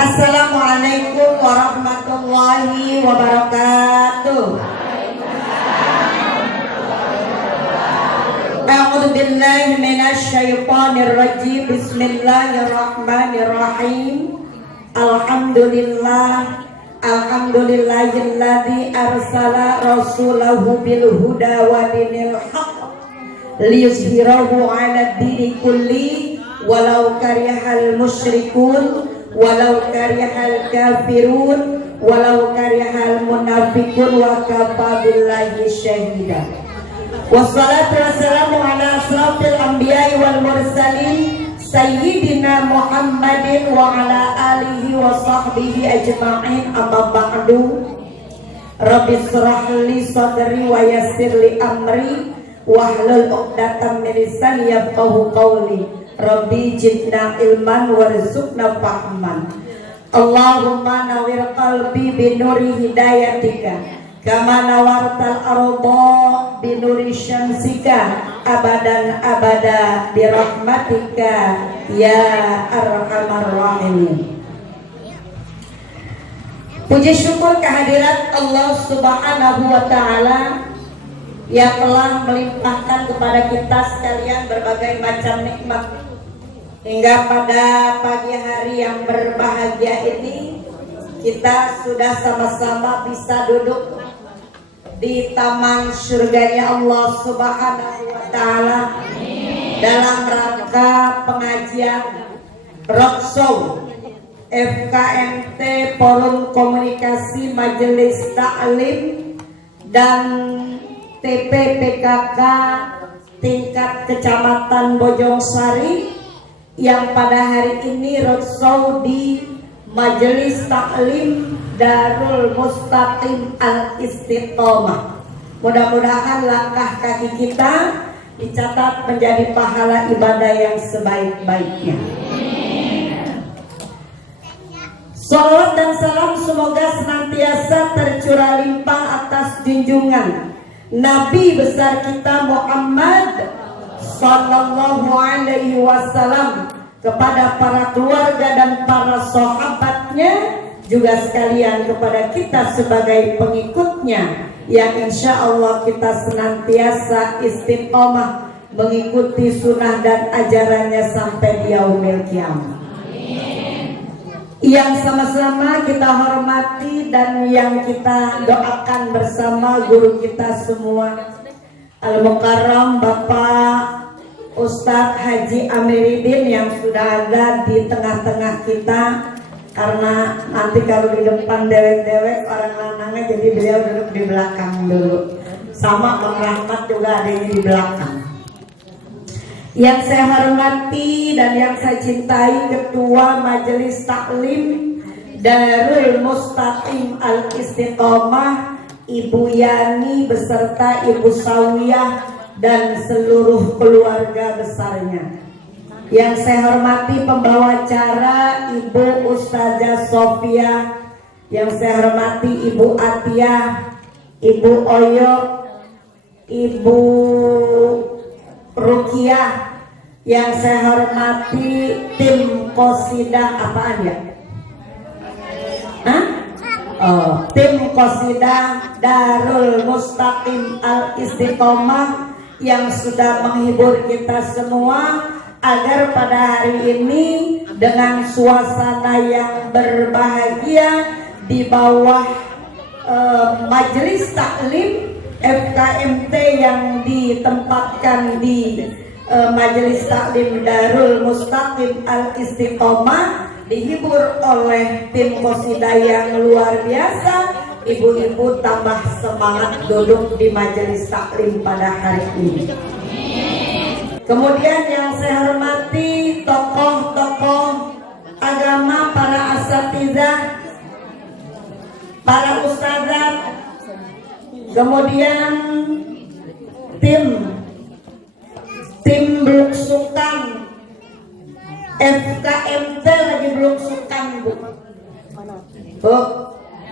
Assalamualaikum warahmatullahi wabarakatuh. A'udzu billahi minasyaitonir rajim. Bismillahirrahmanirrahim. Alhamdulillahilladzi arsala rasulahu bil huda wa dinil haqq liyuzhirahu 'ala dini kulli walau karihal musyrikun walau karihal kafirun walau karihal munafiqun wa kafa billahi syahida. Wassalatu wassalamu ala asrafil anbiya'i wal mursalin sayyidina Muhammadin wa ala alihi wa sahbihi ajma'in, amma ba'du. Rabbi shrah li sadri wa yassir li amri wahlul 'uqdatam min lisani yafqahu qawli. Rabbi zidna ilman warzuqna fahman. Allahumma nawwir qalbi binuri hidayatika kama nawartal arda binuri syamsika abadan abada birahmatika ya arhamar rahimin. Puji syukur kehadirat Allah Subhanahu wa taala yang telah melimpahkan kepada kita sekalian berbagai macam nikmat, hingga pada pagi hari yang berbahagia ini kita sudah sama-sama bisa duduk di taman surganya Allah Subhanahu wa taala dalam rangka pengajian Roadshow FKMT Forum Komunikasi Majelis Taklim dan TPPKK tingkat Kecamatan Bojongsari yang pada hari ini roadshow di Majelis Taklim Darul Mustaqim Al-Istiqomah. Mudah-mudahan langkah kaki kita dicatat menjadi pahala ibadah yang sebaik-baiknya. Salawat dan salam semoga senantiasa tercurah limpah atas junjungan Nabi besar kita Muhammad sallallahu alaihi wasallam, kepada para keluarga dan para sahabatnya, juga sekalian kepada kita sebagai pengikutnya, yang insya Allah kita senantiasa istiqomah mengikuti sunnah dan ajarannya sampai di yaumil qiyamah. Yang sama-sama kita hormati dan yang kita doakan bersama guru kita semua, Al-Mukarram Bapak Ustadz Haji Amiruddin yang sudah ada di tengah-tengah kita. Karena nanti kalau di depan dewek-dewek orang lanangnya, jadi beliau duduk di belakang dulu. Sama Bang Rahmat juga ada di belakang. Yang saya hormati dan yang saya cintai Ketua Majelis Taklim Darul Mustaqim Al-Istiqomah Ibu Yani beserta Ibu Sawiyah dan seluruh keluarga besarnya. Yang saya hormati pembawa acara Ibu Ustazah Sofia, yang saya hormati Ibu Atia, Ibu Oyo, Ibu Rukiah, yang saya hormati tim Qosidah apaan ya? Tim Qosidah Darul Mustaqim Al Istiqomah yang sudah menghibur kita semua agar pada hari ini dengan suasana yang berbahagia di bawah majelis taklim FKMT yang ditempatkan di majelis taklim Darul Mustaqim Al Istiqomah, dihibur oleh tim Qosidah yang luar biasa. Ibu-ibu tambah semangat duduk di majelis taklim pada hari ini. Kemudian yang saya hormati tokoh-tokoh agama, para asatidzah, para ustadzah, kemudian tim belusukan FKMT lagi belusukan Bu.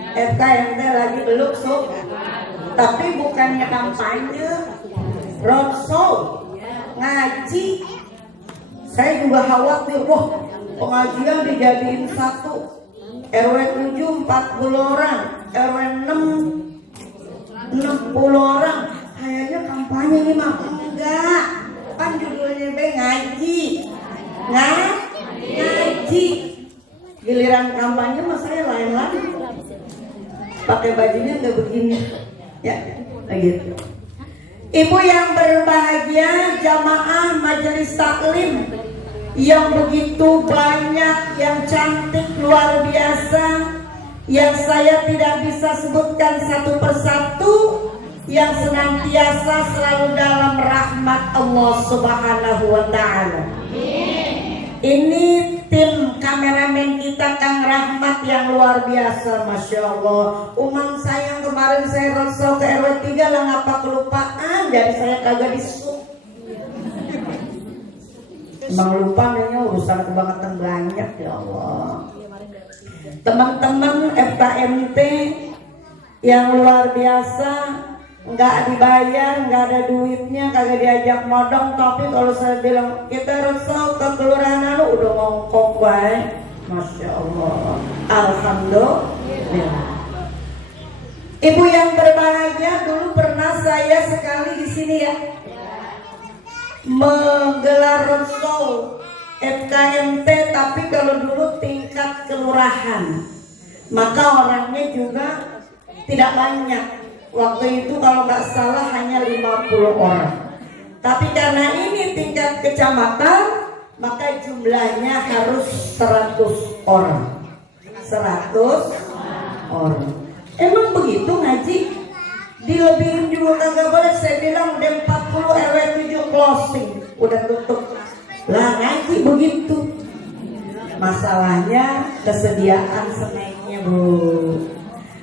FKMT lagi beluk-suk, tapi bukannya kampanye, roadshow, ngaji. Saya juga khawatir, pengajian dijadiin satu, RW 7 40 orang, RW 6 60 orang. Kayaknya kampanye nih mah. Enggak, kan judulnya ngaji. Ngaji. Giliran kampanye mah saya lain lagi. Pakai bajunya enggak begini. Ya, begitu. Ibu yang berbahagia, jamaah majelis taklim yang begitu banyak, yang cantik luar biasa, yang saya tidak bisa sebutkan satu persatu, yang senantiasa selalu dalam rahmat Allah Subhanahu wa Ta'ala. Ini tim kameramen kita Kang Rahmat yang luar biasa, Masya Allah. Umang saya yang kemarin saya roadshow ke RW 3 lah ngapa kelupaan, jadi saya kagak disuk. Emang lupa nih urusan kebangetan banyak ya Allah. Teman-teman FKMT yang luar biasa, nggak dibayar, nggak ada duitnya, kagak diajak modong, tapi kalau saya bilang kita roadshow ke kelurahan anu udah ngongkong baik, Masya Allah, alhamdulillah. Ibu yang berbahagia, dulu pernah saya sekali di sini ya menggelar roadshow FKMT, tapi kalau dulu tingkat kelurahan, maka orangnya juga tidak banyak. Waktu itu kalau nggak salah hanya 50 orang. Tapi karena ini tingkat kecamatan, maka jumlahnya harus 100 orang. 100 orang. Emang begitu ngaji? Dilebihin juga kagak boleh. Saya bilang udah 40 RW 7 closing, udah tutup. Lah ngaji begitu. Masalahnya kesediaan snacknya Bu.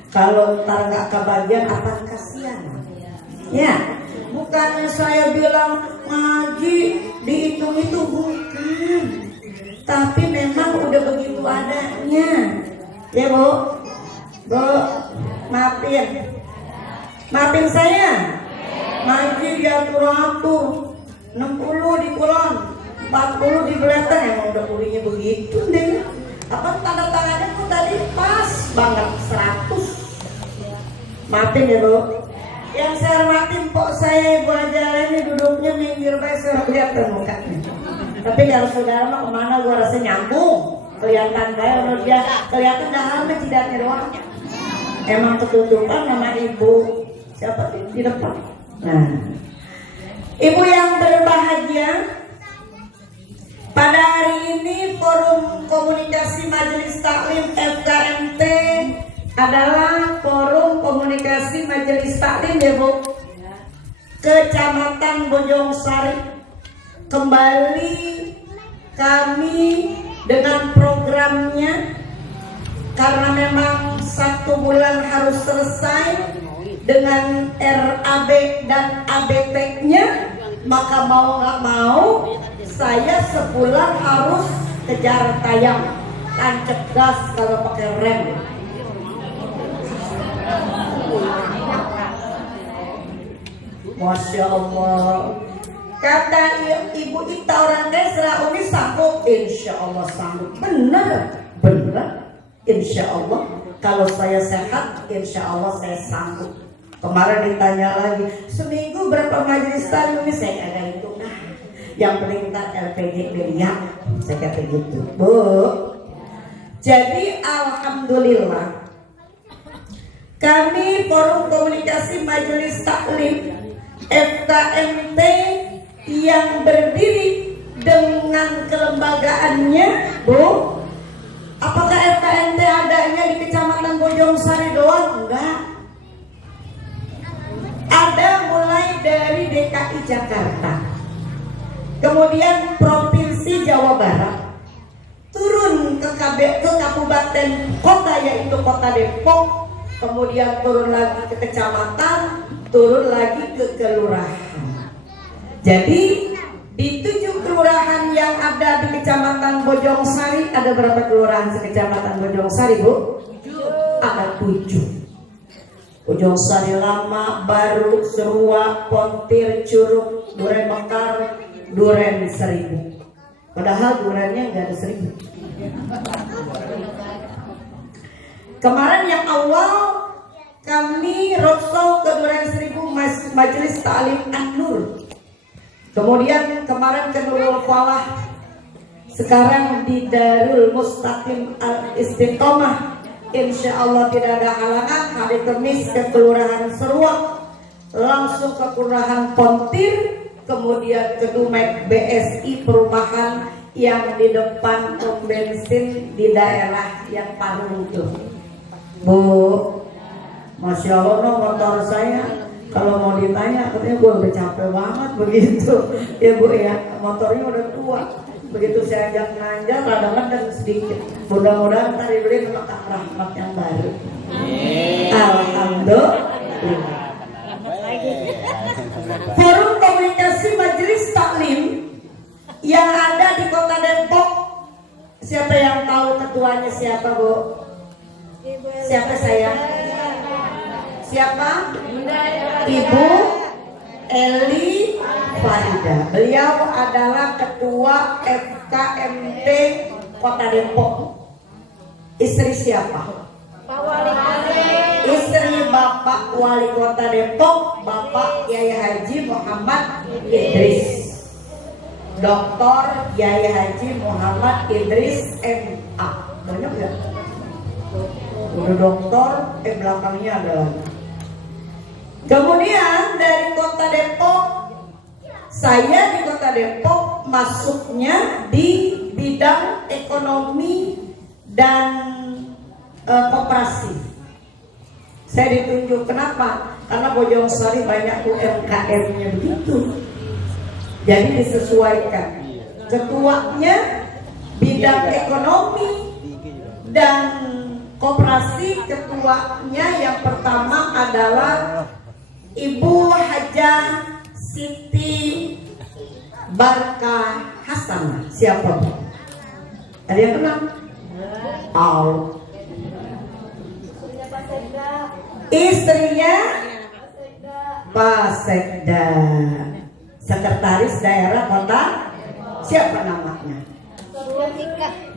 Kalau ntar nggak kebagian apa kasihan? Ya, bukannya saya bilang ngaji dihitung itu, bukan. Tapi memang udah begitu adanya. Ya Bu, maafin saya. Ngaji diatur-atur, 60 di kulon, 40 di Beletan, emang udah kulinya begitu deh. Apa tanda tangannya tuh tadi pas banget 100. Maafin ya Bu. Yang saya hormatin pok saya Ibu Haja ini duduknya minggir baik, saya lihat mukanya. Tapi kalau saudara mah kemana gua rasa nyambung. Kelihatan kayak menurut dia, kelihatan dalamnya jidatnya doang. Emang ketutupan nama Ibu siapa di depan. Nah, Ibu yang berbahagia, pada hari ini forum komunikasi Majelis Taklim FKMT adalah forum komunikasi Majelis Taklim ya Bu, Kecamatan Bojongsari. Kembali kami dengan programnya, karena memang 1 bulan harus selesai dengan RAB dan ABT-nya, maka mau nggak mau saya sebulan harus kejar tayang, tancap gas kalau pakai rem. Masya Allah. Kata Ibu Ita orang Desra, Umi sanggup? Insya Allah sanggup. Benar, insya Allah. Kalau saya sehat, insya Allah saya sanggup. Kemarin ditanya lagi, seminggu berapa majelis taklim? Saya kagak hitung. Nah, yang penting tak LPG miliar. Saya kata gitu, Bu. Jadi alhamdulillah, kami Forum Komunikasi Majelis Taklim FKMT yang berdiri dengan kelembagaannya, Bu. Apakah FKMT adanya di Kecamatan Bojongsari doang? Enggak. Ada mulai dari DKI Jakarta, kemudian Provinsi Jawa Barat, turun ke kabupaten kota yaitu Kota Depok, kemudian turun lagi ke kecamatan, turun lagi ke kelurahan. Jadi di 7 kelurahan yang ada di Kecamatan Bojongsari, ada berapa kelurahan di Kecamatan Bojongsari, Bu? Ada 7. Bojongsari Lama, Baru, Serua, Pontir, Curug, Duren Mekar, Duren Seribu. Padahal durennya nggak ada 1000. Kemarin yang awal kami roadshow ke Duren Seribu Majelis Taklim An-Nur. Kemudian kemarin ke Nurul Falah. Sekarang di Darul Mustaqim Al-Istiqomah. Insya Allah tidak ada halangan. Hari Kamis ke Kelurahan Seruak, langsung ke Kelurahan Pontir, kemudian ke Dumek BSI Perumahan yang di depan pom bensin di daerah yang Parung itu. Bu, Masya Allah, no, motor saya kalau mau ditanya katanya gue udah capek banget begitu. Ya Bu ya, motornya udah tua. Begitu saya ajak nanjak kadang-kadang sedikit. Mudah-mudahan tadi beli melekat rahmat yang baru. Alhamdulillah. Forum Komunikasi Majelis Taklim yang ada di Kota Depok, siapa yang tahu ketuanya siapa, Bu? Siapa saya? Siapa? Ibu Eli Farida. Beliau adalah ketua FKMT Kota Depok. Istri siapa? Pak Wali Kota. Istri Bapak Wali Kota Depok, Bapak Kiai Haji Muhammad Idris. Dr. Kiai Haji Muhammad Idris MA. Banyak ya? Udah doktor, belakangnya ada lagi. Kemudian dari Kota Depok, saya di Kota Depok masuknya di bidang ekonomi dan koperasi. Saya ditunjuk, kenapa? Karena Bojongsari banyak UMKM-nya begitu. Jadi disesuaikan. Ketuanya bidang ekonomi dan koperasi, ketuanya yang pertama adalah Ibu Hajah Siti Barka Hasan. Siapa? Ada yang kenal? Istrinya Pak Sekda, Sekretaris Daerah Kota. Siapa namanya?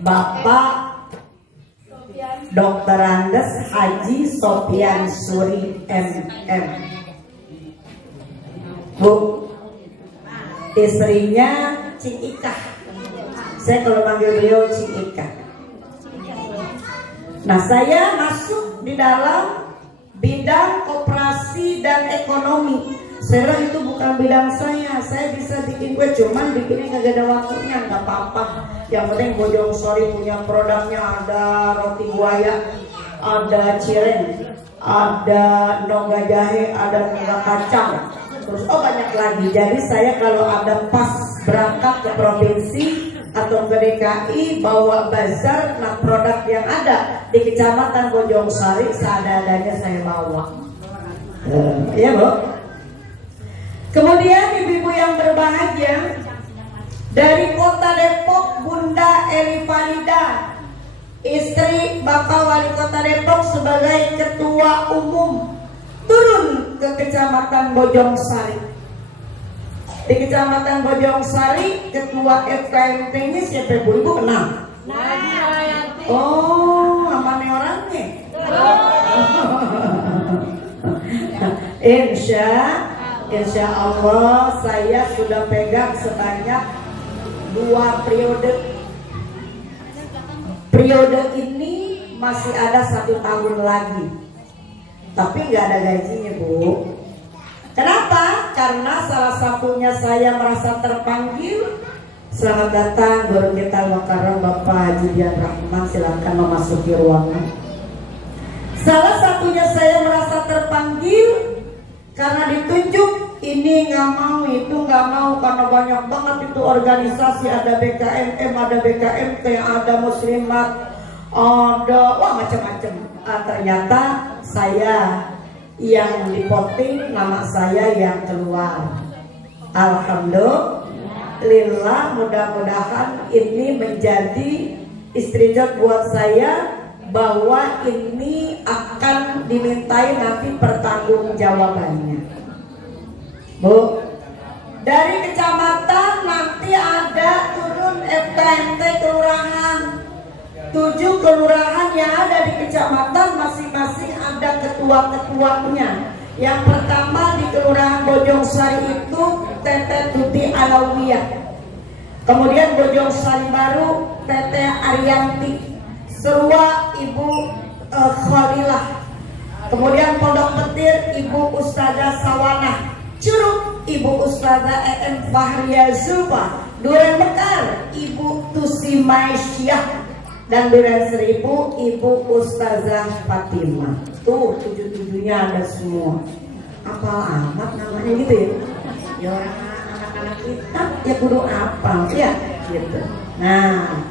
Bapak Dr. Andes Haji Sofian Suri MM. Bu, istrinya Cing Ika. Saya kalau panggil beliau Cing Ika. Nah, saya masuk di dalam bidang koperasi dan ekonomi. Saya itu bukan bidang saya bisa bikin kue, cuman bikinnya nggak ada waktunya, nggak apa-apa. Yang penting Bojongsari punya produknya, ada roti buaya, ada cireng, ada noga jahe, ada noga kacang, terus banyak lagi. Jadi saya kalau ada pas berangkat ke provinsi atau ke DKI bawa bazar, nah produk yang ada di Kecamatan Bojongsari seadanya saya bawa. Iya, Bu. Kemudian ibu-ibu yang berbahagia, Dari Kota Depok, Bunda Eli Farida, istri Bapak Wali Kota Depok sebagai Ketua Umum, turun ke Kecamatan Bojong Sari. Di Kecamatan Bojong Sari, Ketua FKMT ini siapa Bu? Ibu kenal? Oh, apa nih orangnya? Insya Allah saya sudah pegang sebanyak 2 periode. Periode ini masih ada 1 tahun lagi, tapi nggak ada gajinya Bu. Kenapa? Karena salah satunya saya merasa terpanggil. Selamat datang guru kita Wakaram Bapak Haji Dian Rahman, silakan memasuki ruangan. Salah satunya saya merasa terpanggil karena ditunjuk, ini nggak mau, itu nggak mau, karena banyak banget itu organisasi, ada BKMM, ada BKMT, ada Muslimat, ada macam-macam. Ternyata saya yang dipoting, nama saya yang keluar. Alhamdulillah, mudah-mudahan ini menjadi istrijat buat saya, bahwa ini akan dimintai nanti pertanggungjawabannya. Bu, dari kecamatan nanti ada turun FKMT kelurahan. 7 kelurahan yang ada di kecamatan masing-masing ada ketua-ketuanya. Yang pertama di Kelurahan Bojong Sari itu Teteh Tuti Alawiyah. Kemudian Bojong Sari Baru Teteh Arianti. Serua Ibu Khalilah. Kemudian Pondok Petir Ibu Ustazah Sawanah. Curug Ibu Ustazah EM Fahria Zulfa. Duren Mekar Ibu Tusi Maisyah. Dan Duren Seribu Ibu Ustazah Fatimah. Tuh 7-7-nya ada semua. Apa amat namanya gitu ya? Ya orang anak-anak kita ya kudu apa ya gitu. Nah,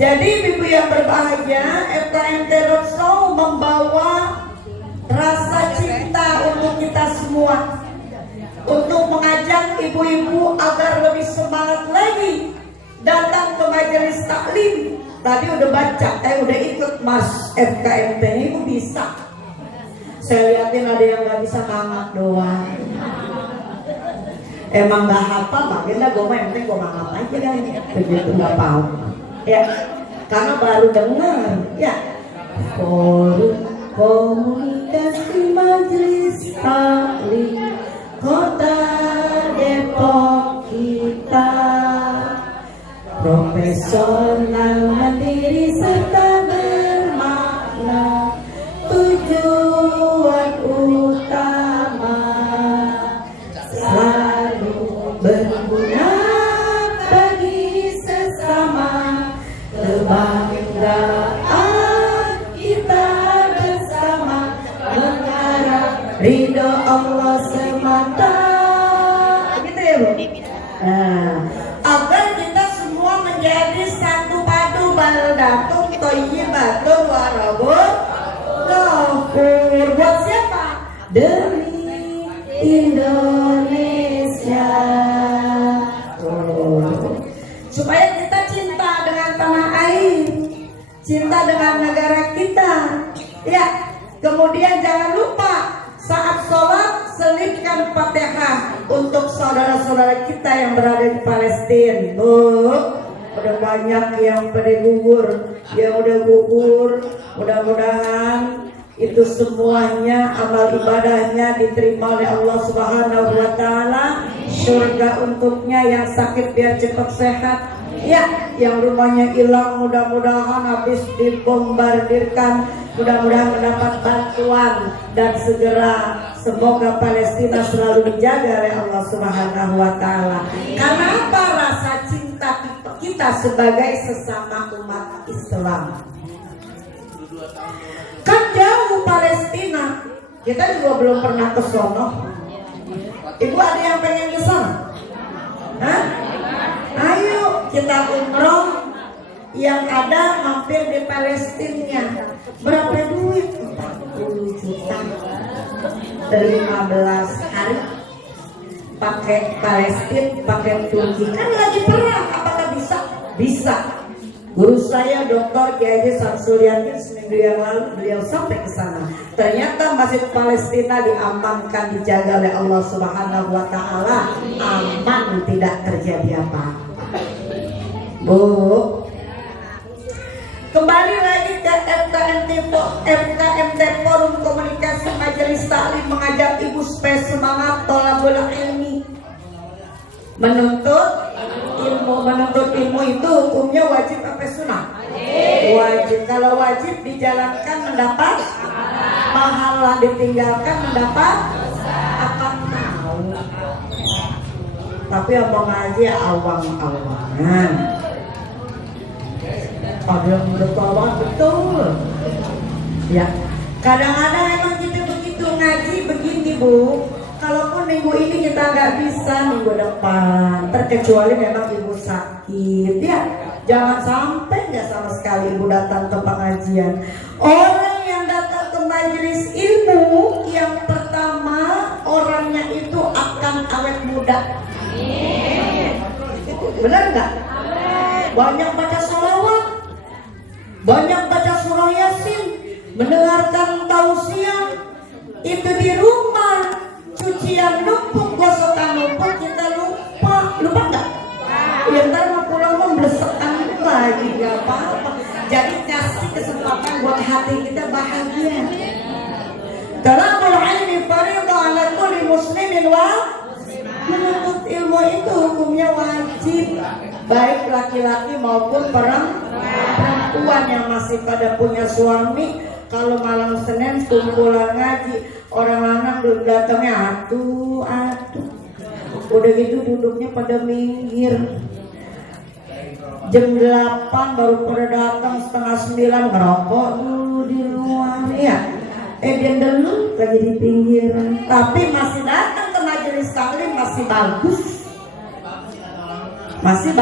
jadi ibu yang berbahagia, FKMT Roadshow membawa rasa cinta untuk kita semua, untuk mengajak ibu-ibu agar lebih semangat lagi datang ke majelis taklim. Tadi udah baca, udah ikut Mas FKMT ini bisa. Saya liatin ada yang nggak bisa ngamak doang. Emang nggak hafal, bagian gue main, gue ngamak aja kan, begitu nggak paham. Ya, karena baru dengar. Ya, forum komunikasi majelis taklim Kota Depok kita. Profesional, mandiri serta bermakna, tujuan utama selalu berguna bagi sesama, kebanggaan kita bersama, mengharap ridho Allah semata. Gitu ya Bu? Nah, agar kita semua menjadi satu padu baldatun thayyibatun warabun ghafur. Buat siapa? Demi Indonesia. Supaya kita cinta dengan tanah air, cinta dengan negara kita. Ya, kemudian jangan lupa saat sholat selipkan Fatihah untuk saudara-saudara kita yang berada di Palestina. Udah banyak yang pada gugur, yang udah gugur. Mudah-mudahan itu semuanya amal ibadahnya diterima oleh Allah Subhanahu wa Ta'ala. Surga untuknya, yang sakit biar cepat sehat. Ya, yang rumahnya hilang mudah-mudahan habis dibombardirkan, mudah-mudahan mendapat bantuan, dan segera semoga Palestina selalu dijaga oleh Allah Subhanahu wa Ta'ala. Karena apa? Rasa cinta kita sebagai sesama umat Islam. Kan jauh Palestina, kita juga belum pernah ke sono. Ibu ada yang pengen ke sana? Hah? Ayo kita umroh, yang ada mampir di Palestina. Berapa duit? 40 juta 15 hari. pakai Palestina, pakai Turki, kan lagi perang. Apakah bisa? Bisa. Guru saya Dr. Kiai Haji Samsul Yakin seminggu yang lalu beliau sampai ke sana. Ternyata Masjid Palestina diamankan, dijaga oleh Allah Subhanahu wa taala, aman, tidak terjadi apa-apa. Bu, kembali lagi ke FKMT Forum Komunikasi Majelis Taklim mengajak ibu supaya semangat thalabul ilmi, menuntut ilmu itu hukumnya wajib apa sunnah? Wajib. Kalau wajib dijalankan mendapat pahala, ditinggalkan mendapat akan tahu. Tapi omong aja awang-awangan. Ada yang betul. Ya. Kadang-kadang emang kita begitu ngaji begini Bu. Kalaupun minggu ini kita nggak bisa, minggu depan, terkecuali memang ibu sakit, ya jangan sampai nggak sama sekali ibu datang ke pengajian. Orang yang datang ke majelis ilmu, yang pertama orangnya itu akan awet muda. Benar nggak? Banyak baca sholawat, banyak baca surah yasin, mendengarkan tausiah. Itu di rumah. Cucian numpuk, gosokan numpuk, kita lupa nggak? Ya ntar mau pulang mau blesekan lagi, nggak apa-apa. Jadi kasih kesempatan buat hati kita bahagia. Talabul ilmi fardhu ala kulli muslimin wa menuntut ilmu itu hukumnya wajib, baik laki-laki maupun perempuan yang masih pada punya suami. Kalau malam Senin kumpulan ngaji, orang lanang belum datangnya atuh. Udah gitu duduknya pada minggir. Jam 8 baru pada datang, setengah 9 ngerokok dulu di luar ya. Dia dulu lagi di pinggir. Tapi masih datang ke majelis taklim, masih bagus. Masih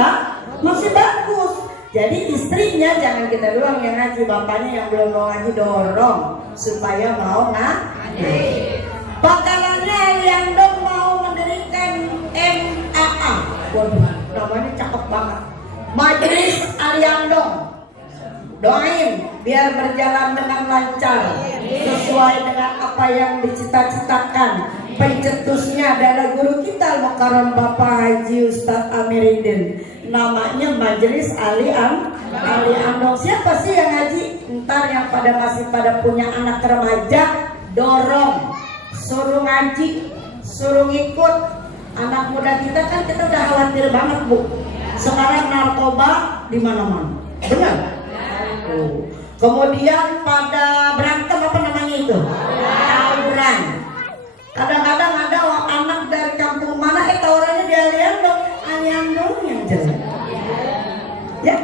bagus. Jadi istrinya jangan kita doang yang ngaji, bapaknya yang belum mau ngaji dorong supaya mau ngaji. Bakalannya yang dong mau mendirikan MAA. Waduh, namanya cakep banget. Majelis Aliandong. Doain biar berjalan dengan lancar sesuai dengan apa yang dicita-citakan. Pencetusnya adalah guru kita Al-Mukarram Bapak Haji Ustadz Amiruddin. Namanya Majelis Aliandong. Siapa sih yang ngaji? Ntar yang masih pada punya anak remaja, dorong, suruh ngaji, suruh ngikut. Anak muda kita kan kita udah khawatir banget Bu. Sekarang narkoba di mana-mana, benar? Kemudian pada berantem apa namanya itu? Tawuran. Kadang-kadang ada anak dari kampung mana tawurannya di Aliandong yang jelek. Ya.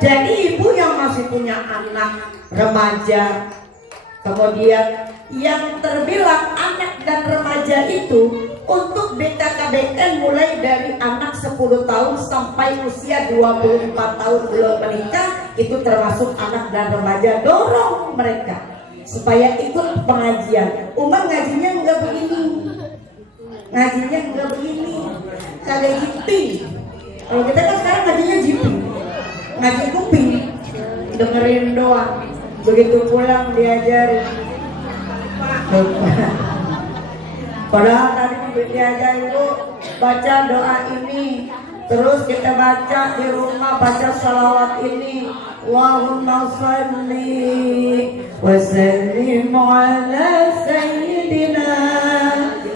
Jadi ibu yang masih punya anak remaja, kemudian yang terbilang anak dan remaja itu untuk BKKBN mulai dari anak 10 tahun sampai usia 24 tahun belum menikah, itu termasuk anak dan remaja. Dorong mereka supaya ikut pengajian. Umar ngajinya enggak begini, kagak jipping. Kalau kita kan sekarang ngajinya jipping, ngaji kuping, dengerin doang. Begitu pulang diajarin. Padahal tadi diajarin itu baca doa ini, terus kita baca di rumah, baca sholawat ini. Allahumma salli wa sallim ala sayyidina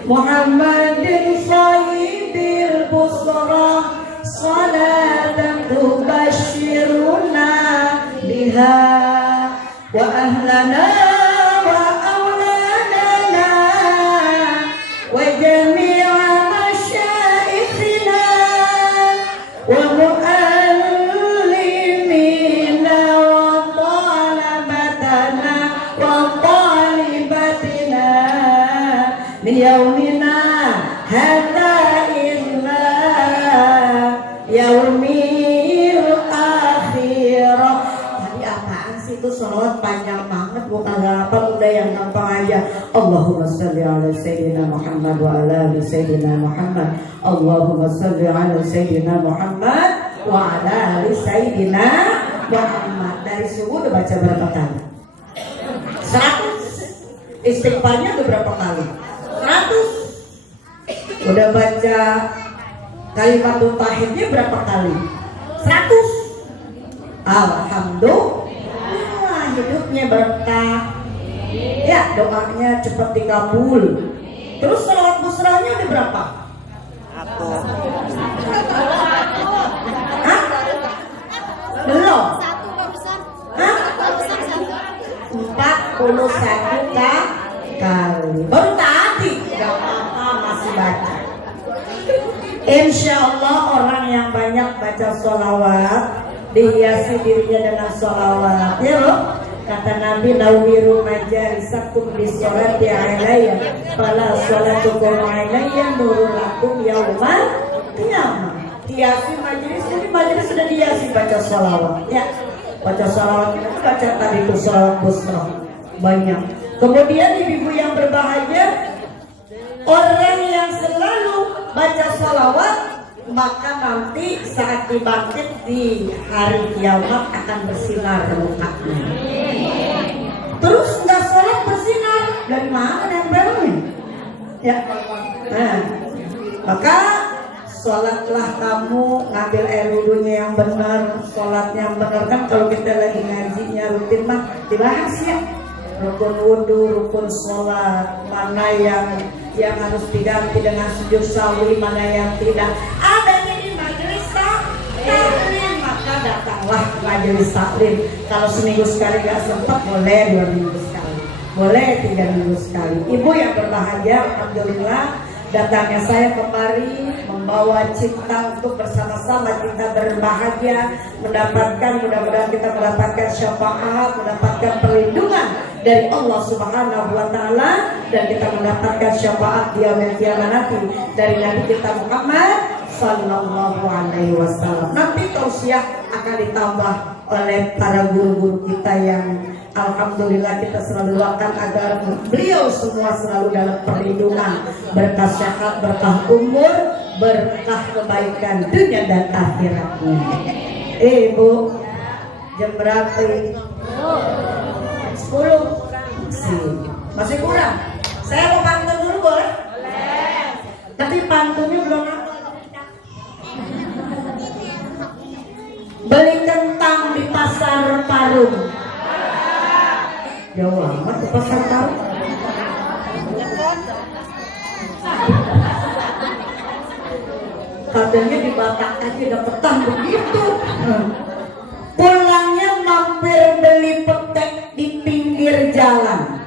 Muhammadin sahibil busra salatan tubashiruna biha wa ahlana wa awladana wa jami'a masyaikhina wa mu'allimina wa talabatana wa talibatina min yaumina hadha illa yaumil akhirah. Tadi apaan sih itu sholawat panjang banget Bu, kagak Udah yang gampang aja. Allahumma salli ala Sayyidina Muhammad wa ala ali Sayyidina Muhammad. Allahumma salli ala Sayyidina Muhammad wa ala ali Sayyidina Muhammad. Dari subuh udah baca berapa kali? 100. Istighfarnya udah berapa kali? 100. Udah baca kalimatul tauhidnya berapa kali? 100. Alhamdulillah, hidupnya berkah. Ya, doanya cepat dikabul. Terus salawat busranya udah berapa? Hah? Belum? 41 kali. Baru tadi. Gak apa-apa, masih baca. Insya Allah orang yang banyak baca sholawat, dihiasi dirinya dengan sholawat, ya loh. Kata Nabi, nawiru majalisakum bisolati alayya fala sholatukum alayya nurul lakum yaumal qiyamah. Hiasi majelis, jadi majelis sudah dihiasi baca sholawat, ya. Baca sholawat itu baca tadi itu sholawat busra banyak. Kemudian ibu-ibu yang berbahagia, orang yang selalu baca sholawat, maka nanti saat dibangkit di hari kiamat akan bersinar mukanya. Terus nggak sholat bersinar, dari mana nempelnya? Ya, nah, maka sholatlah kamu, ngambil air wudhunya yang benar, sholatnya yang benar. Kan kalau kita lagi ngajinya rutin mah dibahas ya, rukun wudhu, rukun sholat, mana yang harus diganti dengan sujud sahwi, mana yang tidak. Adanya di majelis taklim, maka datanglah ke majelis taklim. Kalau seminggu sekali gak sempat, boleh 2 minggu sekali, boleh 3 minggu sekali. Ibu yang berbahagia, alhamdulillah, datangnya saya kemari membawa cinta untuk bersama-sama kita berbahagia, mudah-mudahan kita mendapatkan syafaat, mendapatkan perlindungan dari Allah Subhanahu wa taala, dan kita mendapatkan syafaat di yaumil qiyamah nanti dari Nabi kita Muhammad sallallahu alaihi wasallam. Nanti tausiah akan ditambah oleh para guru-guru kita yang alhamdulillah kita selalu doakan agar beliau semua selalu dalam perlindungan, berkah sehat, berkah umur, berkah kebaikan dunia dan akhiratnya. Bu, jam berapa ini? 10. Masih kurang. Saya mau pantun dulu boleh? Boleh. Tapi pantunnya belum apa. Beli kentang di pasar Parung. Jauh amat ke pasar Parung. Katanya di Batak aja dapetan begitu. Pulangnya mampir beli petek di pinggir jalan.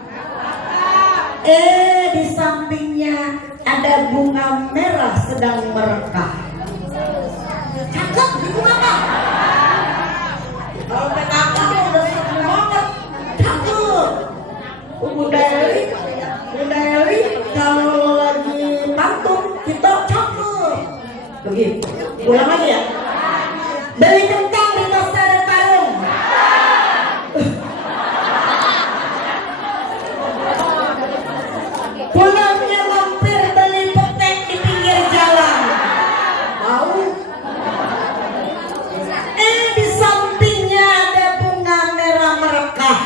Di sampingnya ada bunga merah sedang merekah. Cakep di bunga apa? Kalau PKK udah seneng banget. Cakep. Bunda Eli kalau lagi pantun kita cakep. Begitu. Ulang lagi ya. Beli kentang di pasar Parung. Pulangnya mampir beli petek di pinggir jalan. Tahu? Di sampingnya ada bunga merah merekah.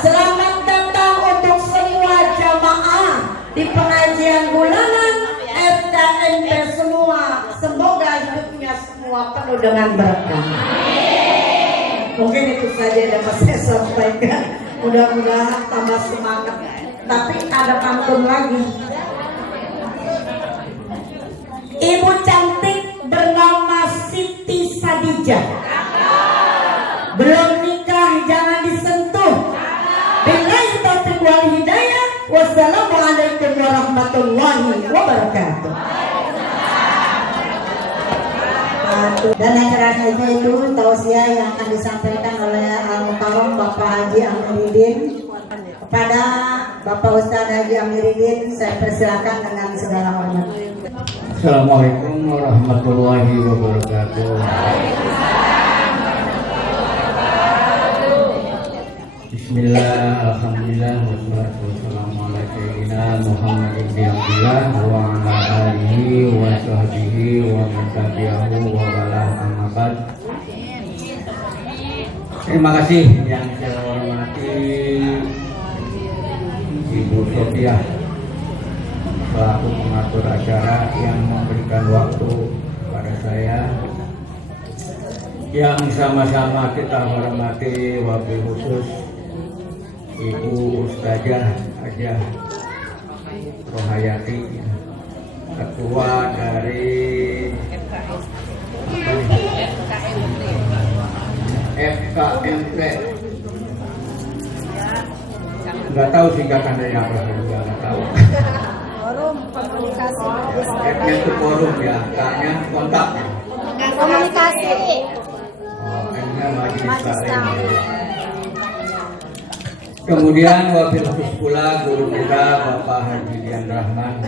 Selamat datang untuk semua jamaah di pengajian bulanan FKMP semua. Semoga hidupnya semua penuh dengan berkah. Mungkin itu saja yang dapat saya sampaikan. Mudah-mudahan tambah semangat. Tapi ada pantun lagi. Ibu cantik bernama Siti Sadijah, belum nikah jangan disentuh. Billahi taufiq wal hidayah. Wassalamualaikum warahmatullahi wabarakatuh. Dan yang terakhir itu tausiah yang akan disampaikan oleh Al-Mukarram Bapak Haji Amiruddin. Kepada Bapak Ustadz Haji Amiruddin, saya persilakan dengan segala hormat. Assalamualaikum warahmatullahi wabarakatuh. Bismillah, alhamdulillah, wassalatu wassalamu ala sayyidina Muhammad ibn Abdillah wa ala alihi wa sahbihi wa man tabi'ahu wa wala amma ba'd. Terima kasih yang saya hormati Ibu Sofiah selaku pengatur acara yang memberikan waktu kepada saya, yang sama-sama kita hormati wabil khusus Ibu Ustazah Hajah Rohayati, ketua dari FKMP. Nggak tahu singkatan dari apa, saya juga nggak tahu. Forum komunikasi. F-nya itu forum ya, K-nya kontak. Komunikasi. Oh, M-nya majelis Majelis taklim. taklim. Kemudian wabil khusus pula guru kita Bapak Haji Dian Rahman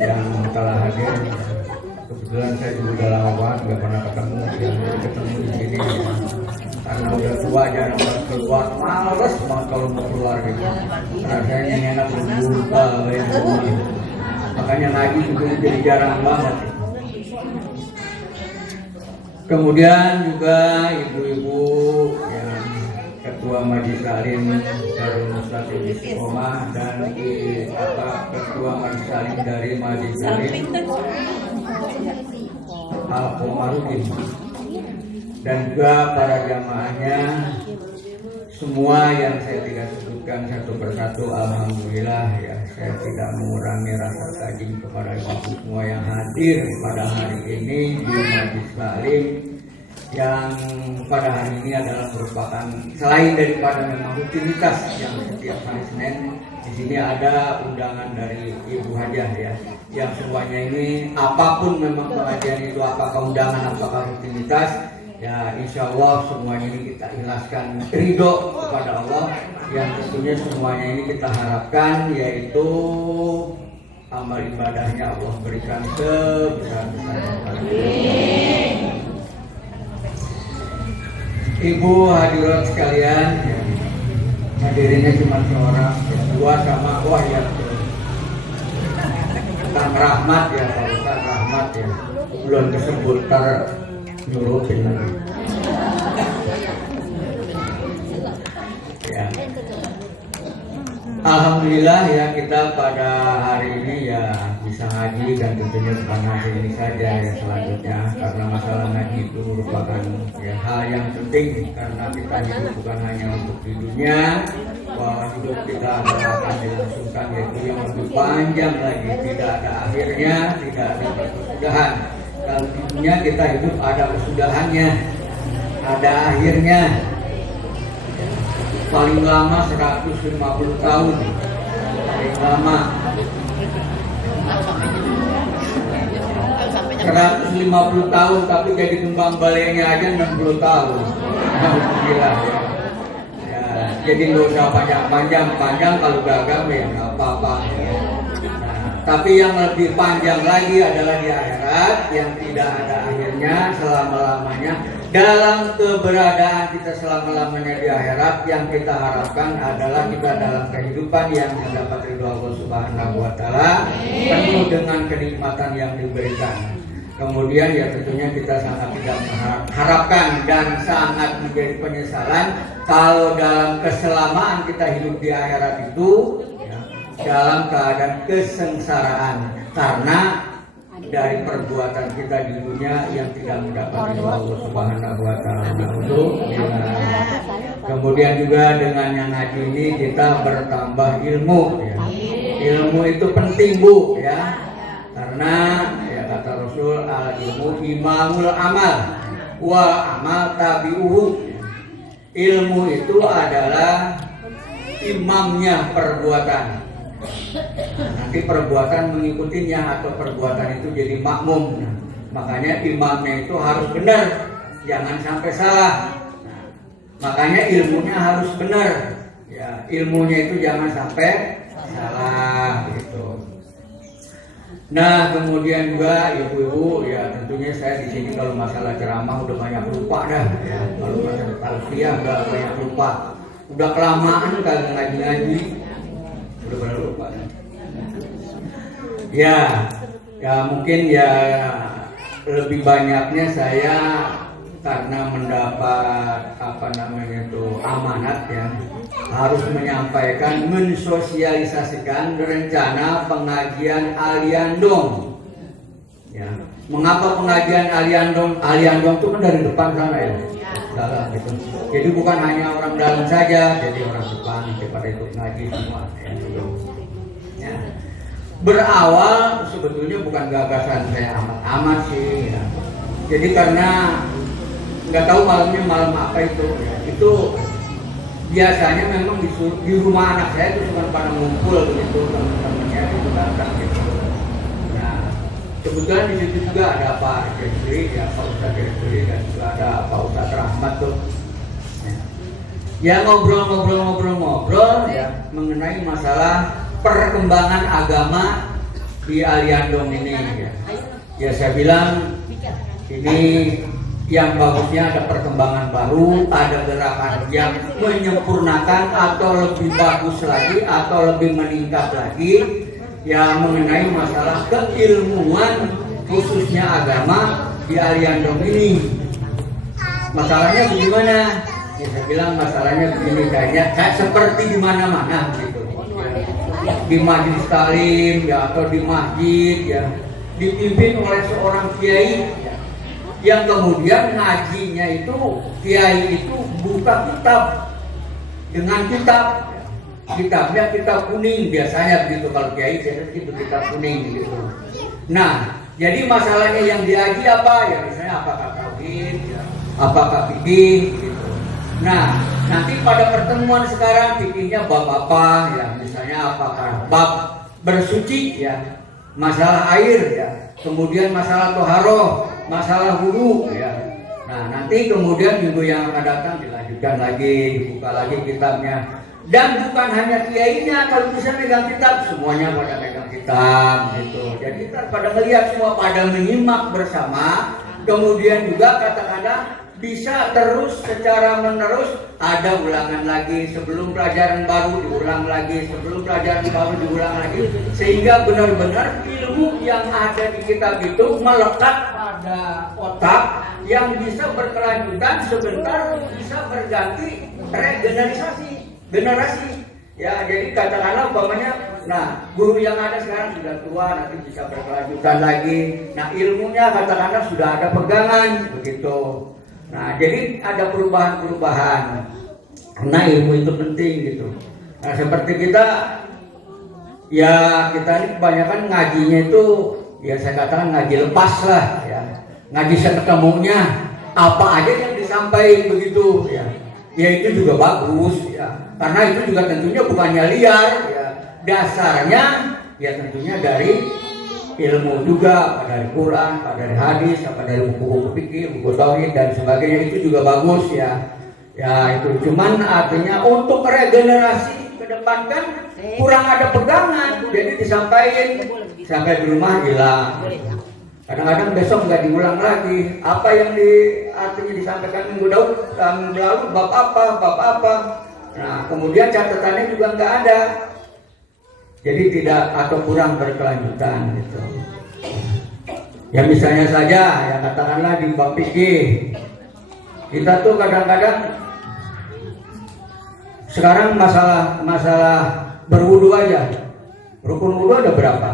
yang telah hadir. Kebetulan saya juga udah lama banget nggak pernah ketemu, ya, ketemu di sini karena udah tua jarang banget keluar, males banget kalau mau keluar gitu. Rasanya ini enak berbuka kayak gini. Makanya ngaji juga jadi jarang banget. Kemudian juga ibu-ibu yang Ketua Majelis Taklim Darul Mustaqim Istiqomah dan Ketua Majelis Taklim dari Majelis Taklim Al-Komarudin, dan juga para jamaahnya semua yang saya tidak sebutkan satu persatu. Alhamdulillah ya, saya tidak mengurangi rasa kagum kepada ibu semua yang hadir pada hari ini di Majelis Taklim, yang pada hari ini adalah merupakan selain daripada memang rutinitas yang setiap hari Senin, di sini ada undangan dari Ibu Hajah ya, yang semuanya ini apapun memang pengajian itu, apakah undangan apakah rutinitas ya, insya Allah semuanya ini kita ikhlaskan ridho kepada Allah, yang tentunya semuanya ini kita harapkan yaitu amal ibadahnya Allah berikan sebesar-besarnya. Ibu hadirat sekalian, ya, hadirinnya cuma seorang, ya, dua sama wah ya, Kang Rahmat ya, Pak Ustaz Rahmat ya, belum disebut ter nyuruhin lagi. Ya. Alhamdulillah ya, kita pada hari ini ya bisa ngaji, dan tentunya bukan ngaji ini saja ya selanjutnya, karena masalah ngaji itu merupakan ya hal yang penting, karena kita hidup bukan hanya untuk di dunia, bahwa hidup kita akan dilangsungkan yaitu yang lebih panjang lagi, tidak ada akhirnya, tidak ada kesudahan. Kalau di dunia kita hidup ada kesudahannya, ada akhirnya. Paling lama 150 tahun, paling lama 150 tahun, tapi jadi kembang balainya aja 60 tahun. Alhamdulillah ya. Ya, jadi nggak usah panjang kalau gagal ya nggak apa-apa. Nah, tapi yang lebih panjang lagi adalah di akhirat, yang tidak ada akhirnya, selama-lamanya. Dalam keberadaan kita selama-lamanya di akhirat, yang kita harapkan adalah kita dalam kehidupan yang mendapat ridho Allah Subhanahu wa Ta'ala, penuh dengan kenikmatan yang diberikan. Kemudian ya tentunya kita sangat tidak mengharapkan dan sangat menjadi penyesalan kalau dalam keselamatan kita hidup di akhirat itu ya, dalam keadaan kesengsaraan karena dari perbuatan kita di dunia yang tidak mendapat ridho Allah Subhanahu wa Ta'ala. Kemudian juga dengan yang ngaji ini kita bertambah ilmu ya. Ilmu itu penting Bu ya, karena ya kata Rasul, al ilmu imamul amal wa amal tabi'uhu. Ilmu itu adalah imamnya perbuatan. Nanti perbuatan mengikutinya atau perbuatan itu jadi makmum. Nah, makanya imamnya itu harus benar, jangan sampai salah. Nah, makanya ilmunya harus benar. Ya, ilmunya itu jangan sampai salah gitu. Nah, kemudian juga ibu-ibu ya tentunya saya di sini kalau masalah ceramah udah banyak lupa dah ya. Kalau masalah talqiyah udah banyak lupa. udah kelamaan kagak ngaji-ngaji, udah pada lupa. Ya mungkin ya lebih banyaknya saya karena mendapat amanat ya, harus menyampaikan, mensosialisasikan rencana pengajian Aliandong. Ya, mengapa pengajian Aliandong? Aliandong itu kan dari depan sana ya, salah gitu. Jadi bukan hanya orang dalam saja, jadi orang depan pada ikut ngaji semua. Ya. Berawal sebetulnya bukan gagasan saya amat sih. Ya. Jadi karena nggak tahu malamnya malam apa itu, ya. Itu biasanya memang di rumah anak saya itu cuma pada ngumpul begitu, teman-temannya itu datang gitu. Nah, kebetulan di situ juga ada Pak Jeffrey, ya Pak Ustadz Jeffrey, dan juga ada Pak Ustadz Rahmat tuh. Ya ngobrol ya mengenai masalah perkembangan agama di Aliandong ini. Ya saya bilang ini yang bagusnya ada perkembangan baru, ada gerakan yang menyempurnakan atau lebih bagus lagi atau lebih meningkat lagi yang mengenai masalah keilmuan khususnya agama di Aliandong ini. Masalahnya bagaimana? Ya, saya bilang masalahnya begini, kayak seperti di mana-mana gitu. Di majelis taklim ya atau di masjid ya, dipimpin oleh seorang kiai ya, yang kemudian ngajinya itu kiai itu buka kitab dengan kitabnya kitab kuning biasanya begitu, kalau kiai biasanya itu kitab kuning gitu. Nah, jadi masalahnya yang diaji apa ya, misalnya apakah tauhid ya, apakah fikih gitu. Nah, nanti pada pertemuan sekarang fikihnya bab apa ya, misalnya apakah bab bersuci ya, masalah air ya, kemudian masalah toharoh, masalah wudu ya. Nah, nanti kemudian minggu yang akan datang dilanjutkan lagi, dibuka lagi kitabnya. Dan bukan hanya kiainya kalau bisa pegang kitab, semuanya pada pegang kitab gitu. Jadi kita pada melihat semua, pada menyimak bersama. Kemudian juga kata-kata bisa terus secara menerus, ada ulangan lagi, sebelum pelajaran baru diulang lagi, sebelum pelajaran baru diulang lagi, sehingga benar-benar ilmu yang ada di kitab itu melekat pada otak yang bisa berkelanjutan, sebentar bisa berganti generasi ya. Jadi katakanlah umpamanya, nah guru yang ada sekarang sudah tua, nanti bisa berkelanjutan lagi. Nah ilmunya katakanlah sudah ada pegangan begitu. Nah, jadi ada perubahan-perubahan. Karena ilmu itu penting gitu. Nah, seperti kita ini kebanyakan ngajinya itu ya saya katakan ngaji lepas lah ya. Ngaji seketemunya, apa aja yang disampaikan begitu ya. Ya itu juga bagus ya. Karena itu juga tentunya bukannya liar ya. Dasarnya ya tentunya dari ilmu juga, dari Quran, dari hadis, dari buku-buku fikih, buku tauhid dan sebagainya, itu juga bagus ya. Ya itu cuman artinya untuk regenerasi ke depan kan kurang ada pegangan, jadi disampaikan sampai di rumah hilang. Kadang-kadang besok nggak diulang lagi. Apa yang artinya disampaikan minggu lalu bab apa. Nah kemudian catatannya juga nggak ada. Jadi tidak atau kurang berkelanjutan gitu. Ya misalnya saja ya katakanlah di bab fikih kita tuh kadang-kadang sekarang masalah berwudu aja, rukun wudu ada berapa?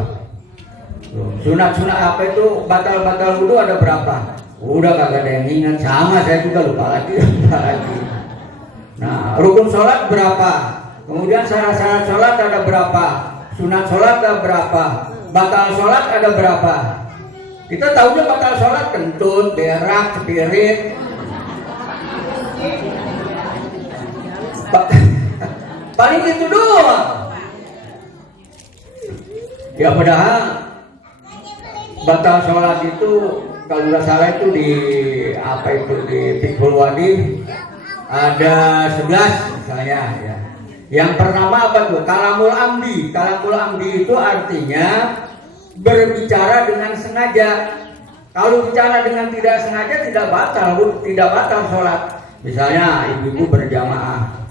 Sunat-sunat apa itu, batal wudu ada berapa? Udah kagak ada yang ingat, sama saya juga lupa lagi. Nah rukun sholat berapa? Kemudian syarat-syarat sholat ada berapa? Sunat sholat ada berapa? Batal sholat ada berapa? Kita tahunya batal sholat kentut, berak, spirit. Paling itu doang. Ya padahal batal sholat itu kalau nggak salah itu di Fiqhul Wadih ada 11 misalnya ya. Yang pertama apa tuh? Kalamul amdi. Kalamul amdi itu artinya berbicara dengan sengaja. Kalau bicara dengan tidak sengaja tidak batal sholat. Misalnya ibu-ibu berjamaah,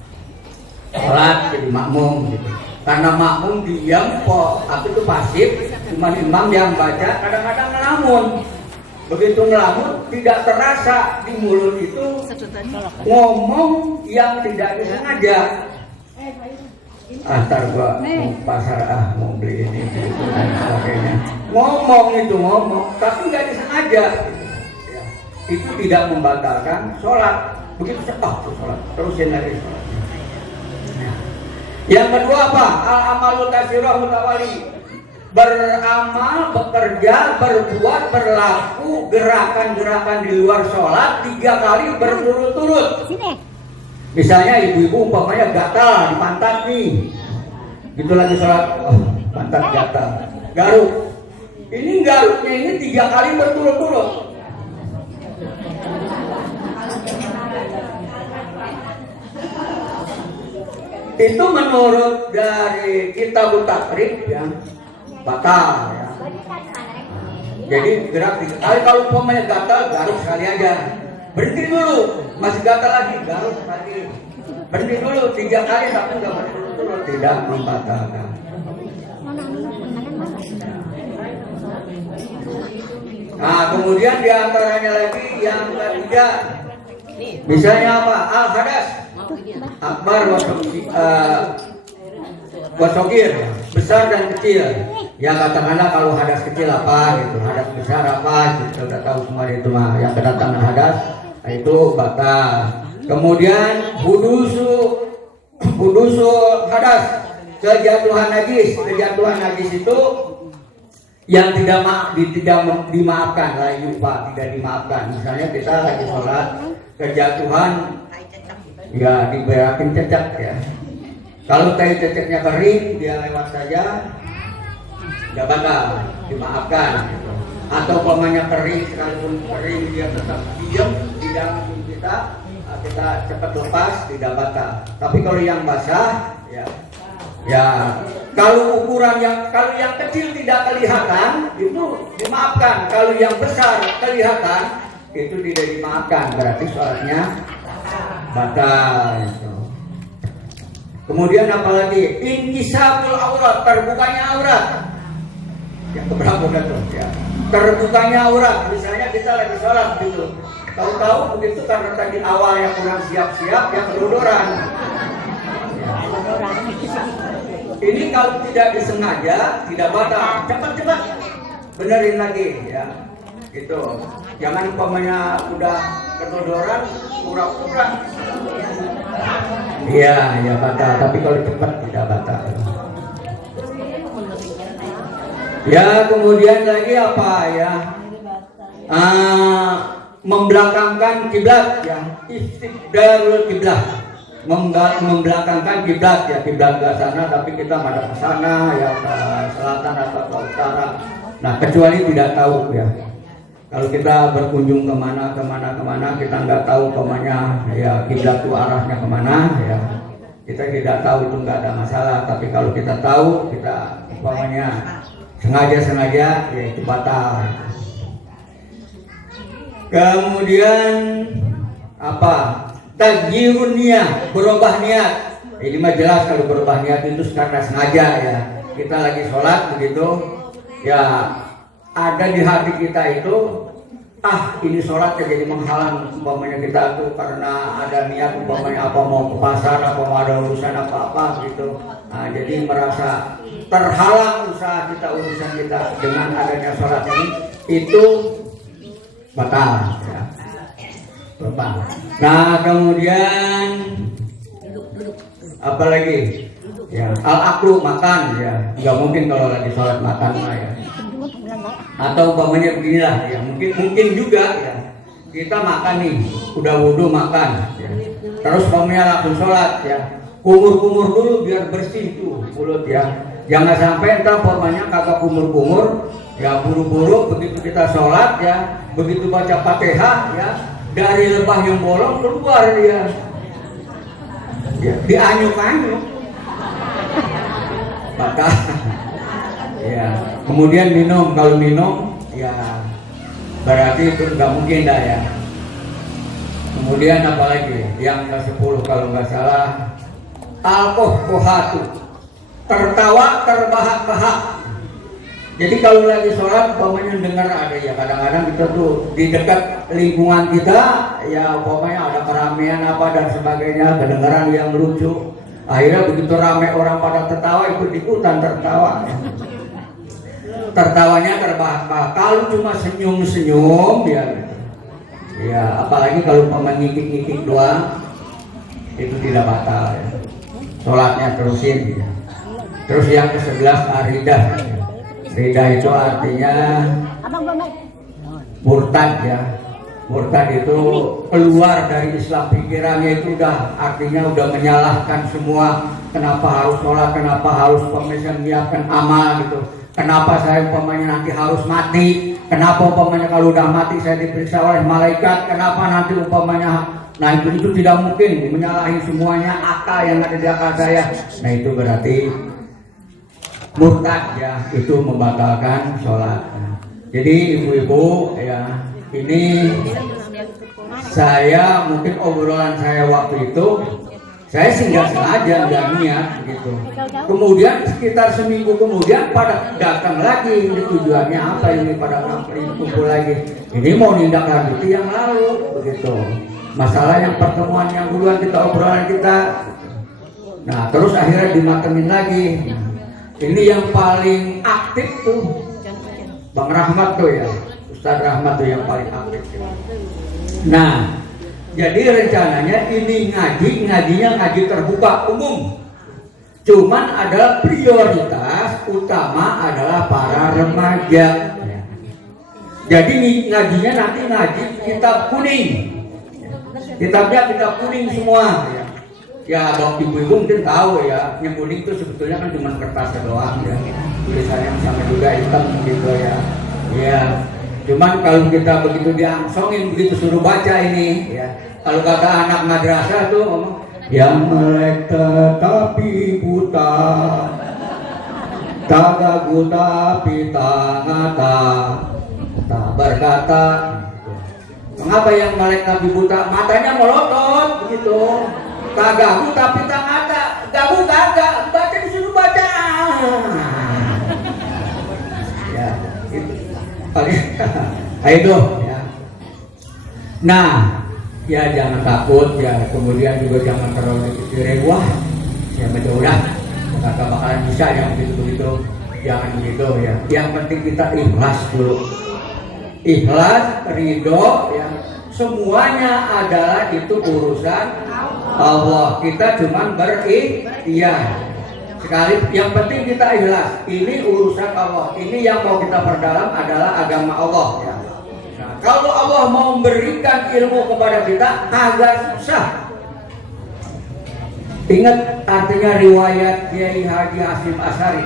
sholat jadi makmum gitu. Karena makmum diam kok, tapi itu pasif, cuma imam yang baca, kadang-kadang ngelamun. Begitu ngelamun tidak terasa di mulut itu ngomong yang tidak disengaja. Antar gua mau pasar mau beli ini gitu, dan sebagainya. Ngomong tapi nggak disengaja. Ya, itu tidak membatalkan sholat. Begitu sholat terusin lagi sholat. Nah, yang kedua apa? Al-amalu tasirah mutawali. Beramal, bekerja, berbuat, berlaku gerakan-gerakan di luar sholat 3 kali berturut-turut. Misalnya ibu-ibu umpamanya gatal di pantat nih, gitu lagi sholat, pantat gatal, garuk. Ini garuknya ini 3 kali berturut-turut. Itu menurut dari Kitabut Takrib ya, batal ya. Jadi gerak 3 kali, kalau umpamanya gatal garuk sekali aja. Berhenti dulu, masih gatal lagi, garuk lagi. Berhenti dulu 3 kali tapi nggak berturut-turut, tidak membatalkan. Nah, kemudian diantaranya lagi yang ketiga, misalnya apa? Al-hadas akbar wasogir, besar dan kecil. Ya katakanlah kalau hadas kecil apa gitu, hadas besar apa gitu, kita udah tahu semua itu mah. Yang kedatangan hadas itu batal. Kemudian hudusu hadas, kejatuhan najis itu yang tidak dimaafkan, la yufa, tidak dimaafkan. Misalnya kita lagi sholat kejatuhan, ya diberakin cecek ya. Kalau tai ceceknya kering, dia lewat saja, tidak batal, dimaafkan. Gitu. Atau umpamanya kering, sekalipun kering dia tetap diam di dalam tubuh kita cepat lepas, tidak batal. Tapi kalau yang basah, ya kalau yang kecil tidak kelihatan itu dimaafkan. Kalau yang besar kelihatan itu tidak dimaafkan, berarti sholatnya batal. Gitu. Kemudian apalagi inkisabul aurat, terbukanya aurat. Yang keberapa tuh ya? Terbukanya aurat. Misalnya kita lagi sholat gitu, tahu-tahu begitu karena tadi awalnya kurang siap-siap, ya kedodoran. Ini kalau tidak disengaja tidak batal, cepat-cepat benerin lagi ya. Gitu. Jangan umpamanya udah kedodoran pura-pura. Iya, ya batal. Tapi kalau cepat tidak batal. Ya, kemudian lagi apa ya? Membelakangkan kiblat ya, istibdarul kiblat. Membelakangkan kiblat ya, kiblat ke sana tapi kita madhab ke sana ya, ke selatan atau ke utara. Nah, kecuali tidak tahu ya. Kalau kita berkunjung kemana kita nggak tahu kemana ya, kiblat itu arahnya kemana ya, kita tidak tahu, itu nggak ada masalah. Tapi kalau kita tahu, kita umpamanya sengaja ya itu batal. Kemudian apa? Tagyirun niat, berubah niat. Ini mah jelas kalau berubah niat itu karena sengaja ya. Kita lagi sholat begitu ya, ada di hati kita itu, ini sholat jadi menghalang umpamanya kita tuh karena ada niat umpamanya apa mau ke pasar, apa mau ada urusan apa gitu. Nah, jadi merasa terhalang urusan kita dengan adanya sholat ini, itu batal ya. Nah, kemudian apa lagi ya, al-aklu, makan ya, nggak mungkin kalau lagi sholat makan lah ya. Atau umpamanya beginilah ya, mungkin juga ya, kita makan nih, udah wudhu makan ya. Terus umpamanya langsung sholat ya, kumur dulu biar bersih tuh mulut ya. Jangan sampai entar umpamanya kagak kumur ya, buru-buru begitu kita sholat ya, begitu baca Fatihah ya, dari lebah yang bolong keluar dia ya, dianyuk-anyuk maka ya. Kemudian minum, kalau minum ya berarti itu nggak mungkin dah ya. Kemudian apalagi yang ke-10 kalau nggak salah, al-kohbohatu, tertawa terbahak-bahak. Jadi kalau lagi sholat umpamanya dengar ada ya, kadang-kadang kita tuh di dekat lingkungan kita ya umpamanya ada keramaian apa dan sebagainya, kedengaran yang lucu, akhirnya begitu ramai orang pada tertawa ikut-ikutan tertawa. Tertawanya terbahak-bahak. Kalau cuma senyum-senyum ya apalagi kalau ngikik-ngikik doang itu tidak batal ya. Sholatnya terusin ya. Terus yang ke-11 aridah. Ridah itu artinya murtad ya. Murtad itu keluar dari Islam, pikirannya itu artinya udah menyalahkan semua. Kenapa harus sholat, kenapa harus menyiapkan amal gitu. Kenapa saya umpamanya nanti harus mati? Kenapa umpamanya kalau udah mati saya diperiksa oleh malaikat? Kenapa nanti umpamanya? Nah itu tidak mungkin, menyalahi semuanya akal yang ada di akal saya. Nah itu berarti murtad ya, itu membatalkan sholat. Jadi ibu-ibu ya, ini saya mungkin obrolan saya waktu itu saya sih nggak sengaja, nggak niat begitu. Kemudian sekitar seminggu kemudian pada datang lagi, ini tujuannya apa ini pada kumpul lagi. Ini mau nindak lanjuti yang lalu begitu. Masalah yang pertemuan yang duluan kita obrolan kita. Nah terus akhirnya dimatengin lagi. Ini yang paling aktif tuh Bang Rahmat tuh ya, Ustadz Rahmat tuh yang paling aktif. Nah, jadi rencananya ini ngajinya ngaji terbuka umum. Cuman adalah prioritas utama adalah para remaja. Jadi ngajinya nanti ngaji kitab kuning. Kitabnya kitab kuning semua. Ya bang ibu-ibu mungkin tahu ya, yang kuning itu sebetulnya kan cuma kertasnya doang ya, tulisannya sama juga hitam gitu ya. Ya, cuman kalau kita begitu diangsongin begitu suruh baca ini ya, kalau kata anak madrasah tuh ngomong yang melek tetapi buta, kagak buta pita ngata, tak berkata. Mengapa yang melek tapi buta? Matanya melotot begitu. Kagak buta pita ngata, gabu kagak, baca disuruh baca. Ya, itu. Ayo ya. Nah, ya jangan takut ya, kemudian juga jangan terlalu pikirin wah, ya udah, kagak bakalan bisa yang begitu-begitu. Jangan begitu ya. Yang penting kita ikhlas dulu. Ikhlas, ridho ya. Semuanya adalah itu urusan Allah, kita cuman berikhtiar. Sekali yang penting kita ikhlas. Ini urusan Allah. Ini yang mau kita perdalam adalah agama Allah ya. Nah, kalau Allah mau memberikan ilmu kepada kita agak susah. Ingat artinya riwayat Kiai Haji Hasyim Asy'ari,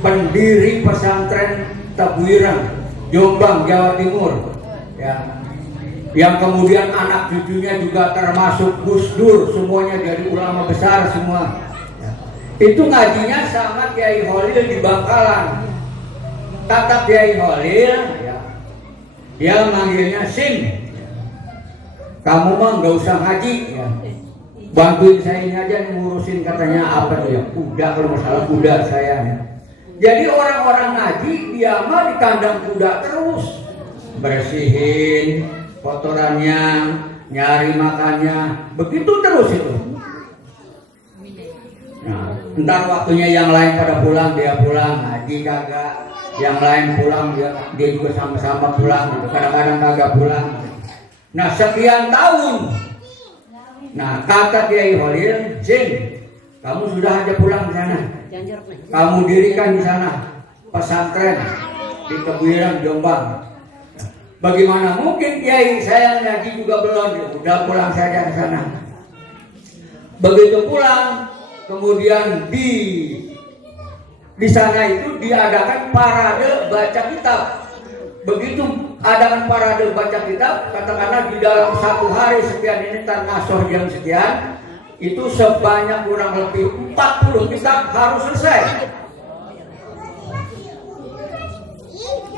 pendiri pesantren Tebuireng, Jombang, Jawa Timur ya. Yang kemudian anak cucunya juga termasuk Gus Dur, semuanya jadi ulama besar semua ya. Itu ngajinya sama Kiai Holil di Bangkalan. Kata Kiai Holil ya, dia manggilnya Sim, kamu mah nggak usah ngaji ya, bantuin saya ini aja ngurusin katanya apa tuh ya, kuda, kalau masalah kuda saya ya. Jadi orang-orang ngaji dia mah di kandang kuda terus, bersihin kotorannya, nyari makannya, begitu terus itu. Nah, entar waktunya yang lain pada pulang, dia pulang, ngaji kagak. Yang lain pulang, dia juga sama-sama pulang, gitu. Kadang-kadang kagak pulang. Nah, sekian tahun. Nah, kata Kiai Holil, Zin, kamu sudah aja pulang di sana. Kamu dirikan di sana pesantren di Tebuireng, Jombang. Bagaimana mungkin Kiai, saya ngaji juga belum, udah pulang saja ke sana. Begitu pulang, kemudian di sana itu diadakan parade baca kitab. Begitu adakan parade baca kitab, katakanlah di dalam satu hari sekian ini termasuk jam sekian, itu sebanyak kurang lebih 40 kitab harus selesai.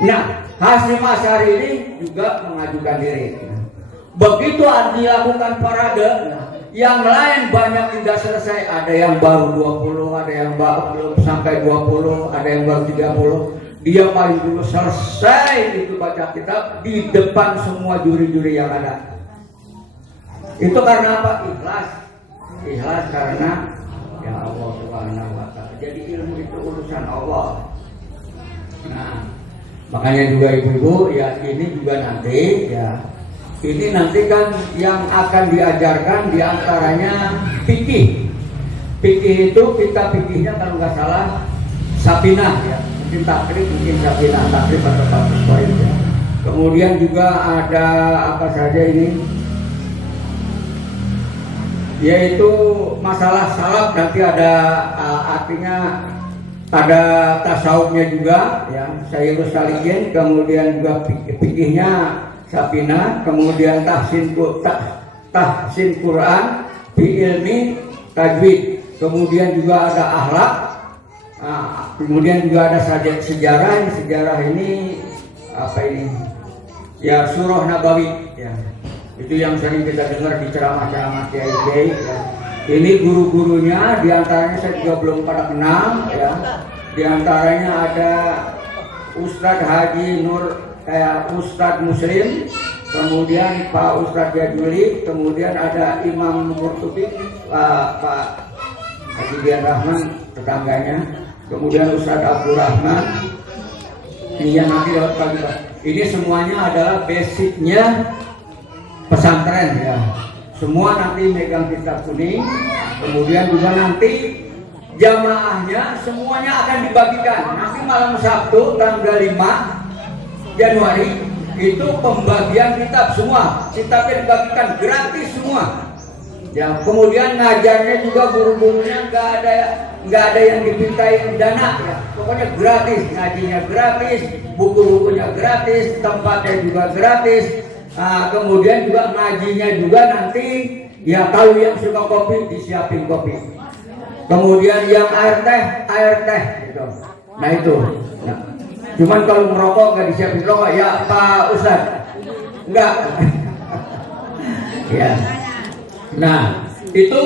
Nah, Hasyim Asy'ari ini juga mengajukan diri. Begitu dilakukan parade, Yang lain banyak tidak selesai, ada yang baru 20, ada yang belum sampai 20, ada yang baru 30. Dia paling dulu selesai itu baca kitab di depan semua juri-juri yang ada. Itu karena apa? Ikhlas. Ikhlas karena ya Allah Subhanahu wa ta'ala. Jadi ilmu itu urusan Allah. Nah, makanya juga ibu-ibu ya, ini juga nanti ya, ini nanti kan yang akan diajarkan diantaranya fikih. Fikih itu kita fikihnya kalau nggak salah Sapinah ya, mungkin takrib, mungkin Sapinah, takrib atau takrib poin ya. Kemudian juga ada apa saja ini, yaitu masalah salaf, nanti ada artinya ada tasawufnya juga ya, Sayyidus Salikin, kemudian juga fikihnya Sapinah, kemudian tahsin Quran fi ilmi tajwid, kemudian juga ada akhlak, kemudian juga ada sejarah. Sejarah ini apa ini ya, surah Nabawi ya, itu yang sering kita dengar di ceramah-ceramah kiai-kiai ya. Ini guru-gurunya diantaranya saya juga belum pada kenal ya. Diantaranya ada Ustadz Haji Nur kayak Ustadz Muslim, kemudian Pak Ustadz Jaduli, kemudian ada Imam Qurtubi, Pak Haji Dian Rahman tetangganya, kemudian Ustadz Abdul Rahman. Ini yang nanti dapat pagi. Ini semuanya adalah basicnya pesantren ya. Semua nanti megang kitab kuning, kemudian juga nanti jamaahnya semuanya akan dibagikan. Nanti malam Sabtu tanggal 5 Januari itu pembagian kitab semua. Kitabnya dibagikan gratis semua. Ya, kemudian ngajarnya juga guru-gurunya nggak ada yang dimintai dana ya. Pokoknya gratis, ngajinya gratis, buku-bukunya gratis, tempatnya juga gratis. Nah, kemudian juga ngajinya juga nanti ya, kalau yang suka kopi disiapin kopi. Kemudian yang air teh gitu. Nah itu. Nah, cuman kalau merokok nggak disiapin rokok ya Pak Ustadz. Enggak. Ya. Nah, itu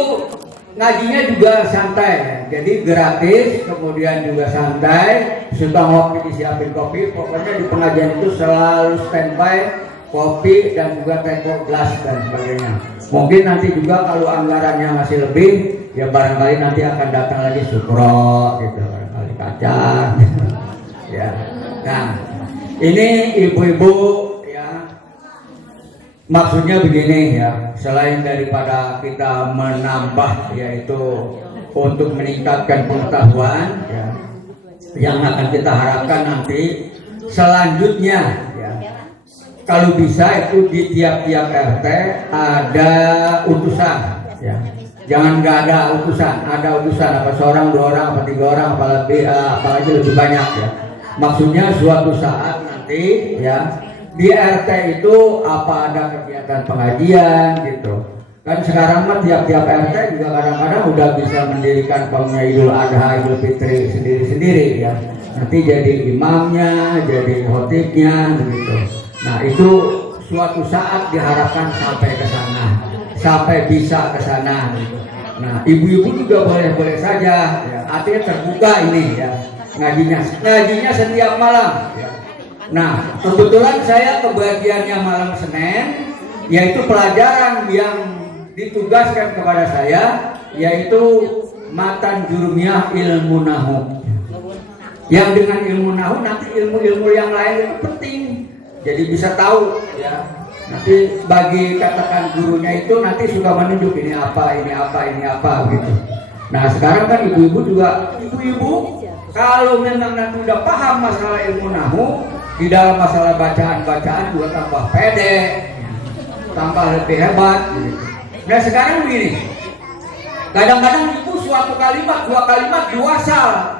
ngajinya juga santai. Jadi gratis, kemudian juga santai. Suka ngopi disiapin kopi. Pokoknya di pengajian itu selalu standby kopi dan juga teh gelas dan sebagainya. Mungkin nanti juga kalau anggarannya masih lebih, ya barangkali nanti akan datang lagi sukro gitu, barangkali kacang gitu. Ya. Nah, ini ibu-ibu ya, maksudnya begini ya, selain daripada kita menambah yaitu untuk meningkatkan pengetahuan ya, yang akan kita harapkan nanti selanjutnya ya, kalau bisa itu di tiap-tiap RT ada utusan ya. Jangan nggak ada utusan, ada utusan apa seorang, 2 orang, apa 3 orang, apalagi lebih banyak ya. Maksudnya suatu saat nanti ya di RT itu apa ada kegiatan pengajian gitu. Kan sekarang mah tiap-tiap RT juga kadang-kadang udah bisa mendirikan kaumnya Idul Adha, Idul Fitri sendiri-sendiri ya. Nanti jadi imamnya, jadi khotibnya begitu. Nah itu suatu saat diharapkan sampai ke sana, sampai bisa ke sana. Nah ibu-ibu juga boleh-boleh saja, ya. Artinya terbuka ini ya, ngajinya setiap malam. Ya. Nah kebetulan saya kebagiannya malam Senin, yaitu pelajaran yang ditugaskan kepada saya, yaitu matan jurumiyah ilmu nahu. Yang dengan ilmu nahu nanti ilmu-ilmu yang lain itu penting. Jadi bisa tahu ya. Nanti bagi katakan gurunya itu nanti suka menunjuk ini apa gitu. Nah sekarang kan ibu-ibu juga, ibu-ibu kalau memang nanti udah paham masalah ilmu nahu, di dalam masalah bacaan-bacaan juga tambah pede, tambah lebih hebat gitu. Nah sekarang begini, kadang-kadang ibu suatu kalimat, 2 kalimat diwasal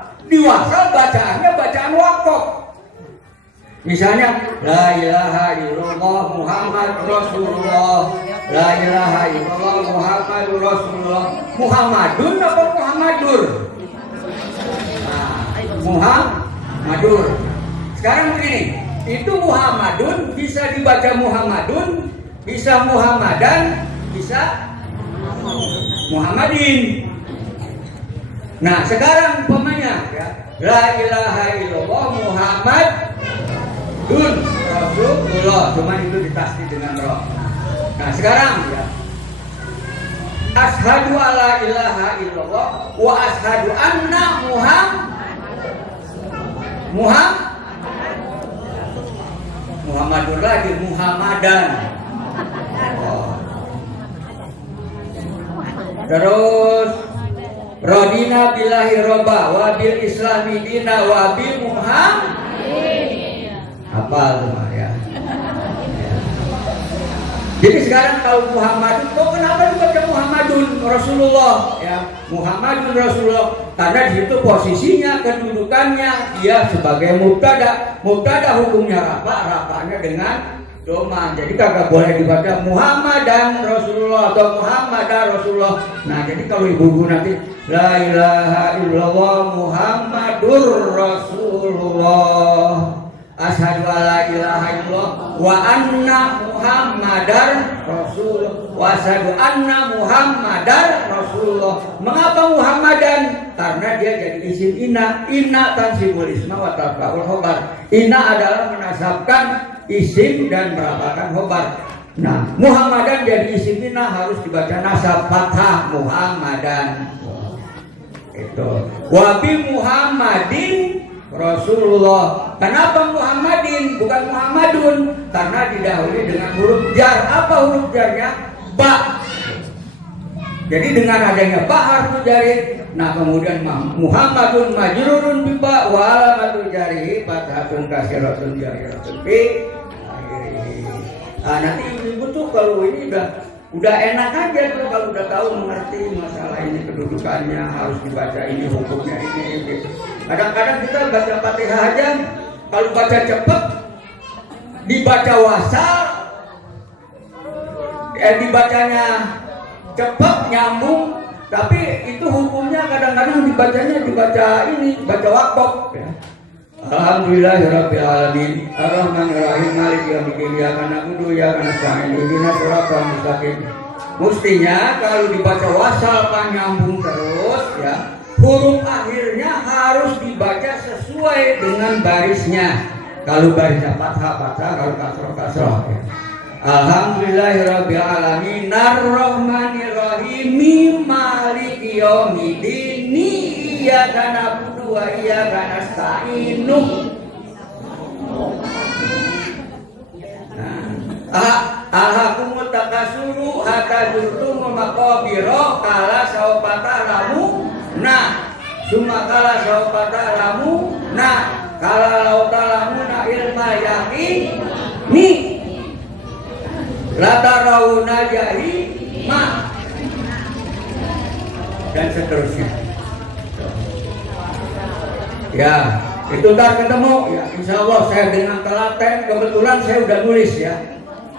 bacaannya bacaan wakaf. Misalnya la ilaha illallah Muhammad Rasulullah, la ilaha illallah Muhammad Rasulullah. Muhammadun apa Muhammadur? Nah, Muhammadur. Sekarang begini, itu Muhammadun bisa dibaca Muhammadun, bisa Muhammadan, bisa Muhammadin. Nah sekarang umpamanya ya, la ilaha illallah Muhammadun Rasulullah, cuman itu ditasdid dengan roh. Nah sekarang ya, asyhadu alla ilaha illallah wa asyhadu anna Muhammadun lagi Muhammadan. Oh. Terus radina billahi robba wa bil islami dina wa bi Muhammadin. Hafal semua ya. Jadi sekarang kalau Muhammadun, kok kenapa dibaca Muhammadun Rasulullah ya? Muhammadun Rasulullah karena di situ posisinya, kedudukannya dia sebagai mubtada. Mubtada hukumnya rafa'nya dengan doma. Jadi kagak boleh dibaca Muhammadan Rasulullah atau Muhammadan Rasulullah. Nah, jadi kalau ibu-ibu nanti la ilaha illallah Muhammadur Rasulullah, asyhadu alla ilaha illallah wa anna Muhammadar Rasulullah wa asyhadu anna Muhammadar Rasulullah. Mengapa Muhammadan? Karena dia jadi isim inna. Inna tansibul isma wa tarfa'ul khobar. Inna adalah menasabkan isim dan merapakan khobar. Nah, Muhammadan jadi isim inna harus dibaca nasab fathah Muhammadan. Itu. Wa bi Muhammadin Rasulullah. Kenapa Muhammadin bukan Muhammadun? Karena didahului dengan huruf jar. Apa huruf jarnya? Ba. Jadi dengan adanya ba harfu jari, nah kemudian Muhammadun majrurun bi ba wa alamatul jari fathatun kasiratun jariratun bi akhirih. Ah nanti ibu tuh kalau ini udah enak aja tuh kalau udah tahu mengerti masalah ini, kedudukannya harus dibaca ini, hukumnya ini gitu. Kadang-kadang kita baca Fatihah aja kalau baca cepet dibaca wasal, dibacanya cepet nyambung, tapi itu hukumnya kadang-kadang dibaca ini, baca wakaf ya. Alhamdulillahirabbil alamin arrahmanirrahim maliki yaumiddin iyyaka na'budu wa iyyaka nasta'in ihdinas siratal mustaqim. Mestinya kalau dibaca wasal kan nyambung terus ya, huruf akhirnya harus dibaca sesuai dengan barisnya. Kalau barisnya fathah, kalau kasroh ya. Alhamdulillahirabbil alamin arrahmanirrahim maliki yaumiddin iyyaka na'budu wa iyyaka nasta'in. Alhaqumut takasuru hatta zurtumul maqabira kala saupata lamu nah summa kala saupata lamu nah kala lauta lamu na ilma yaqini latarawuna jahima dan seterusnya. Ya, itu ntar ketemu ya. Insya Allah saya dengan telaten, kebetulan saya udah nulis ya.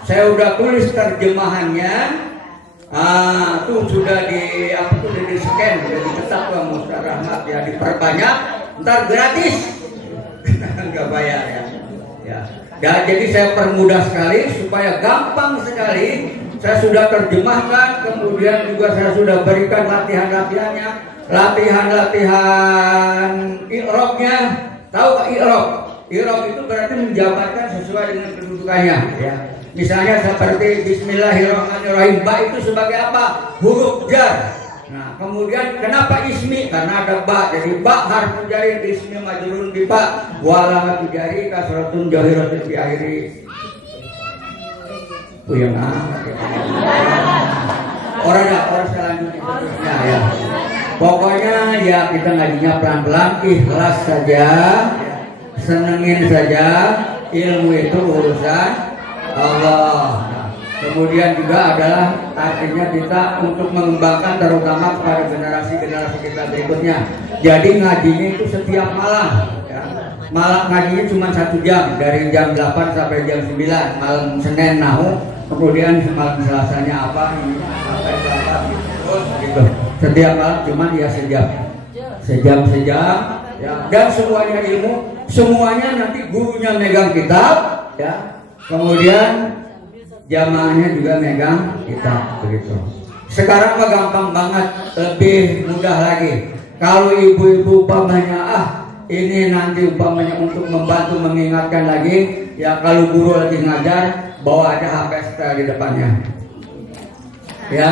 Saya udah tulis terjemahannya. Tuh sudah di scan, sudah dicetak sama Ustaz Rahmat ya, diperbanyak. Ntar gratis, nggak bayar ya. Ya, jadi saya permudah sekali supaya gampang sekali. Saya sudah terjemahkan, kemudian juga saya sudah berikan latihan-latihannya, latihan i'rabnya. Tahu Pak i'rab? I'rab itu berarti menjabarkan sesuai dengan kedudukannya. Ya. Misalnya seperti Bismillahirrahmanirrahim. Ba itu sebagai apa? Huruf jar. Nah, kemudian kenapa ismi? Karena ada ba. Jadi ba harfu jari ismi majrurun bi ba wa alamatu jari kasratun jahiratun bi akhiri. Puyeng orang selanjutnya ya. Pokoknya ya kita ngajinya pelan-pelan, ikhlas saja, senengin saja. Ilmu itu urusan Allah. Kemudian juga adalah artinya kita untuk mengembangkan terutama kepada generasi-generasi kita berikutnya. Jadi ngajinya itu setiap malam ya. Malam ngajinya cuma 1 jam, dari jam 8 sampai jam 9. Malam Senin nahu, kemudian malam Selasanya apa ini sampai berapa gitu. Setiap malam cuma ya sejam ya. Dan semuanya ilmu, semuanya nanti gurunya megang kitab ya. Kemudian jamaahnya juga megang kitab begitu. Sekarang mah gampang banget, lebih mudah lagi. Kalau ibu-ibu umpamanya ini nanti umpamanya untuk membantu mengingatkan lagi, ya kalau guru lagi ngajar bawa aja HP setel di depannya. Ya,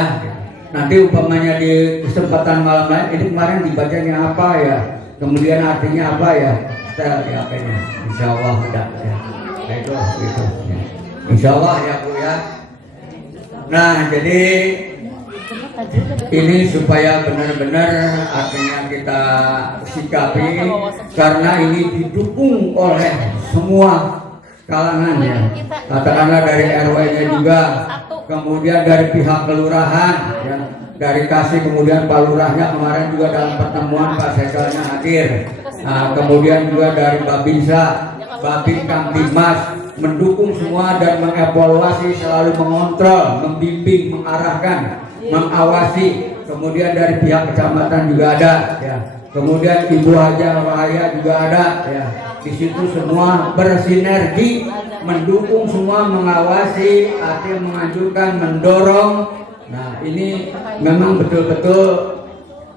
nanti umpamanya di kesempatan malam lain, ini kemarin dibacanya apa ya, kemudian artinya apa ya, setel di HP-nya. Insya Allah ada ya. Itu gitu. Ya. Insya Allah ya Bu ya. Nah jadi ini supaya benar-benar artinya kita sikapi, karena ini didukung oleh semua kalangan ya. Katakanlah dari RW-nya juga, kemudian dari pihak kelurahan ya, dari Kasih, kemudian Pak Lurahnya kemarin juga dalam pertemuan Pak Sekelnya hadir. Nah, kemudian juga dari Babinsa, Babin Kamtimas mendukung semua dan mengevaluasi, selalu mengontrol, membimbing, mengarahkan, mengawasi. Kemudian dari pihak kecamatan juga ada ya. Kemudian Ibu Haja Wahaya juga ada ya. Di situ semua bersinergi, mendukung semua, mengawasi, artinya menganjurkan, mendorong. Nah, ini memang betul-betul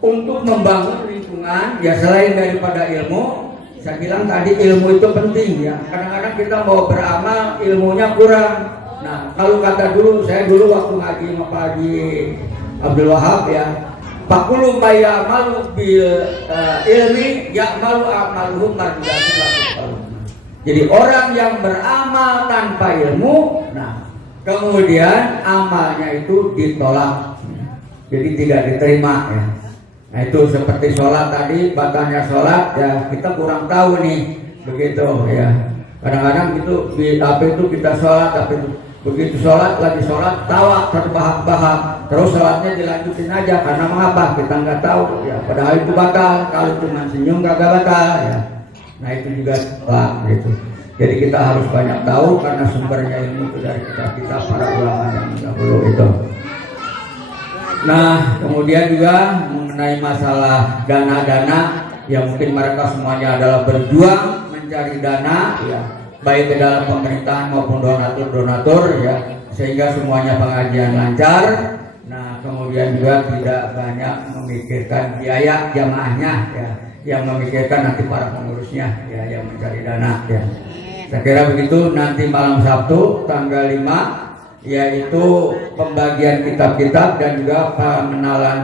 untuk membangun lingkungan ya. Selain daripada ilmu, saya bilang tadi ilmu itu penting ya. Kadang-kadang kita mau beramal, ilmunya kurang. Nah, kalau kata dulu, saya dulu waktu ngaji sama Pak Haji Abdul Wahab ya, Pakulu maya malu bil ilmi ya malu amaluhum marjudan. Jadi orang yang beramal tanpa ilmu, nah kemudian amalnya itu ditolak, jadi tidak diterima ya. Nah itu seperti sholat tadi, batalnya sholat ya, kita kurang tahu nih begitu ya. Kadang-kadang itu di HP itu kita sholat, tapi begitu sholat lagi sholat tawa terbahak-bahak, terus sholatnya dilanjutin aja karena mengapa kita nggak tahu ya. Padahal itu batal, kalau cuma senyum kagak batal ya. Nah itu juga Pak gitu. Jadi kita harus banyak tahu karena sumbernya ilmu itu dari kita para ulama yang dahulu itu. Nah kemudian juga mengenai masalah dana-dana yang mungkin mereka semuanya adalah berjuang mencari dana ya, baik ke dalam pemerintahan maupun donatur-donatur ya, sehingga semuanya pengajian lancar. Nah kemudian juga tidak banyak memikirkan biaya jamaahnya ya, yang memikirkan nanti para pengurusnya ya, yang mencari dana ya. Saya kira begitu. Nanti malam Sabtu tanggal 5 yaitu pembagian kitab-kitab dan juga pengenalan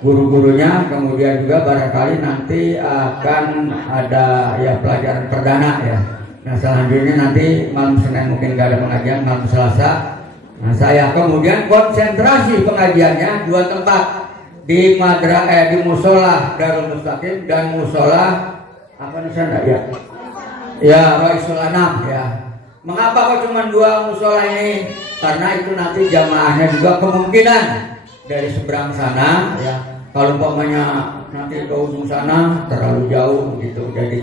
guru-gurunya. Kemudian juga barangkali nanti akan ada ya pelajaran perdana ya. Nah selanjutnya nanti malam Senin mungkin nggak ada pengajian, malam Selasa. Nah saya kemudian konsentrasi pengajiannya 2 tempat, di di musola Darul Mustaqim dan musola apa nih sana ya? Ya Raisul Anam ya. Mengapa kok cuma 2 musola ini? Karena itu nanti jamaahnya juga kemungkinan dari seberang sana ya. Kalau umpamanya nanti ke ujung sana terlalu jauh gitu, jadi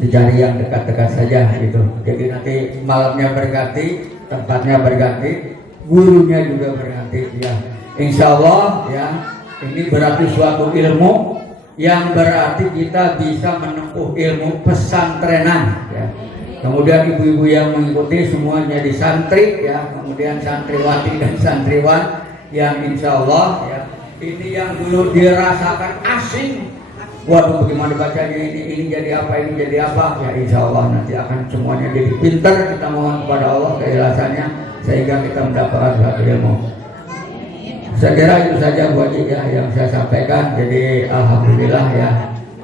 dicari yang dekat-dekat saja gitu. Jadi nanti malamnya berganti, tempatnya berganti, gurunya juga berganti ya. Insya Allah ya, ini berarti suatu ilmu yang berarti kita bisa menempuh ilmu pesantrenan ya. Kemudian ibu-ibu yang mengikuti semuanya di santri ya, kemudian santriwati dan santriwan yang insya Allah ya, ini yang dulu dirasakan asing. Waduh bagaimana bacanya ini jadi apa, ini jadi apa ya, insya Allah nanti akan semuanya jadi pintar. Kita mohon kepada Allah keikhlasannya sehingga kita mendapatkan suatu ilmu. Saya kira itu saja Bu Haji ya yang saya sampaikan. Jadi alhamdulillah ya,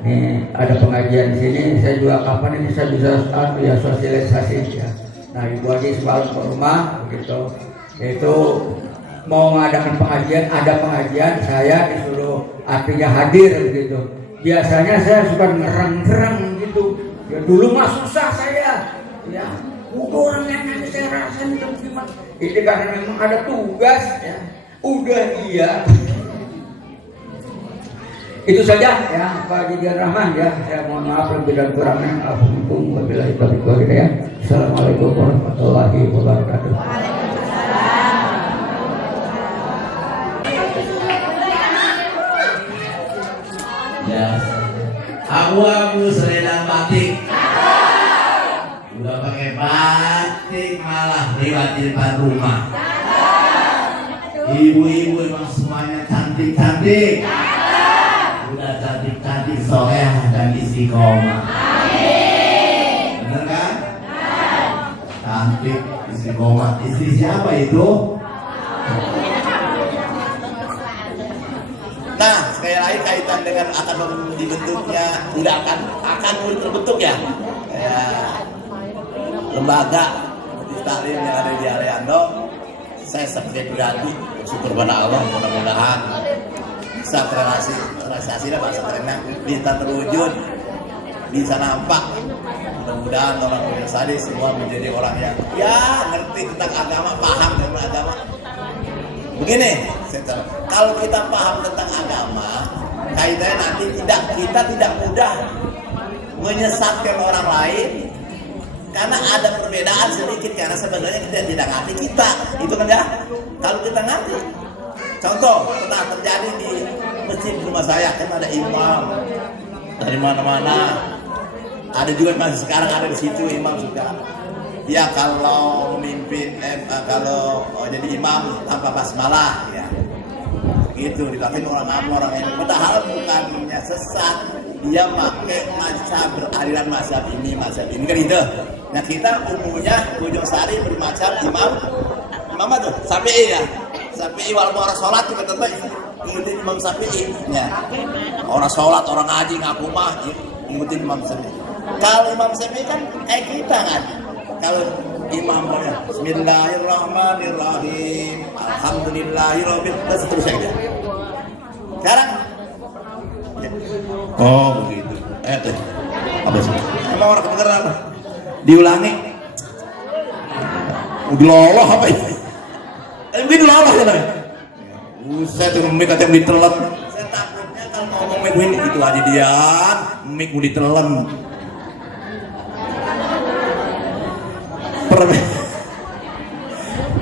ini ada pengajian di sini. Saya juga kapan ini saya bisa ya sosialisasi ya. Nah Ibu Haji semalam ke rumah begitu, itu mau mengadakan pengajian, ada pengajian saya disuruh artinya hadir begitu. Biasanya saya suka ngereng-ngereng gitu ya, dulu mah susah saya ya, udah orang yang nanti saya rasain itu gimana. Ini karena memang ada tugas ya, udah iya. Itu saja ya Pak Haji Rahman ya, saya mohon maaf lebih dan kurangnya. Alhamdulillah wabillahi taufiq wal hidayah. Assalamualaikum warahmatullahi wabarakatuh. Ya, abu-abu selendang batik. Udah pakai batik malah lewat di depan rumah. Ibu-ibu emang semuanya cantik-cantik. Udah cantik-cantik soleh dan istiqomah. Bener kan? Cantik istiqomah. Istri siapa itu? Nah, sekali lagi kaitan dengan akan dibentuknya, tidak akan terbentuk ya. Lembaga taklim yang ada di Ariando. Saya sebagai pribadi bersyukur pada Allah, mudah-mudahan bisa terrealisasi dan bahasa kerennya bisa terwujud, bisa nampak. Mudah-mudahan orang Indonesia semua menjadi orang yang ngerti tentang agama, paham tentang agama. Begini, kalau kita paham tentang agama, kaitannya nanti kita tidak mudah menyesatkan orang lain. Karena ada perbedaan sedikit, karena sebenarnya kita tidak ngerti kita, itu kan ya. Kalau kita ngerti, contoh pernah terjadi di masjid rumah saya, kan ada imam dari mana-mana, ada juga masih sekarang ada di situ imam juga. Ya kalau memimpin, kalau jadi imam tanpa basmalah, ya gitu dikatakan orang yang padahal bukannya sesat, dia pakai mazhab beraliran mazhab ini kan itu. Nah kita umumnya Bojong Sari bermazhab imam tuh Syafi'i ya. Syafi'i walaupun orang sholat juga tetap ngikutin Imam Syafi'i ya. Orang sholat, orang ngaji ngaku mah ngikutin Imam Syafi'i. Kalau Imam Syafi'i kan kayak kita kan. Kalau imamnya Bismillahirrahmanirrahim, Alhamdulillahirobbil dan seterusnya. Sekarang oh begitu. Tuh. Apa sih? Emang orang kedengeran? Diulangi. Dilolah apa ini? Ini dilolah ya. Saya tuh mic yang ditelan. Saya takutnya kalau ngomong mic ini gitu aja dia, mic mau ditelan.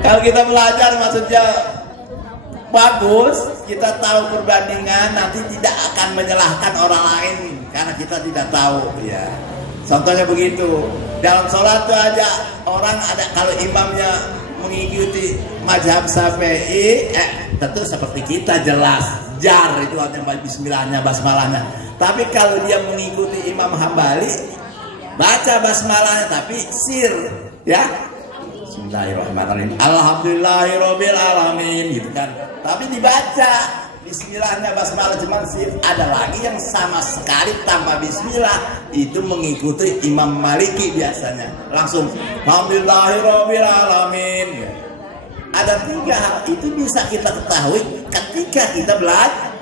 Kalau kita belajar maksudnya bagus, kita tahu perbandingan, nanti tidak akan menyalahkan orang lain karena kita tidak tahu ya. Contohnya begitu, dalam sholat tuh aja orang ada kalau imamnya mengikuti mazhab Syafi'i, tentu seperti kita jelas jar itu artinya bismillahnya, basmalahnya. Tapi kalau dia mengikuti Imam Hambali, baca basmalahnya tapi sir ya. Bismillahirrahmanirrahim. Alhamdulillahirabbil alamin gitu kan. Tapi dibaca bismillahnya basmalah cuma sir. Ada lagi yang sama sekali tanpa bismillah, itu mengikuti Imam Maliki biasanya. Langsung alhamdulillahirabbil alamin. Ada 3 hal itu bisa kita ketahui ketika kita belajar.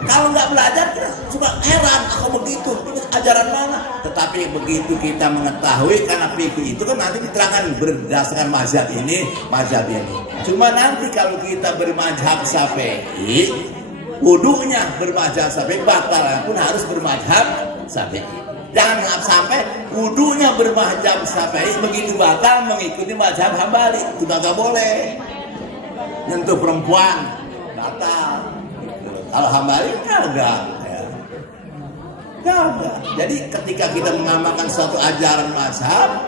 Kalau nggak belajar kita suka heran, aku begitu, ini ajaran mana? Tetapi begitu kita mengetahui, karena fikih itu kan nanti diterangkan berdasarkan mazhab ini, mazhab ini. Cuma nanti kalau kita bermazhab Syafi'i, wudunya bermazhab Syafi'i, batalnya pun harus bermazhab Syafi'i. Jangan sampai wudunya bermazhab Syafi'i, begitu batal mengikuti mazhab Hambali, itu nggak boleh. Nyentuh perempuan batal. Kalau Hambali kagak ya. Kagak. Jadi ketika kita mengamalkan suatu ajaran mazhab,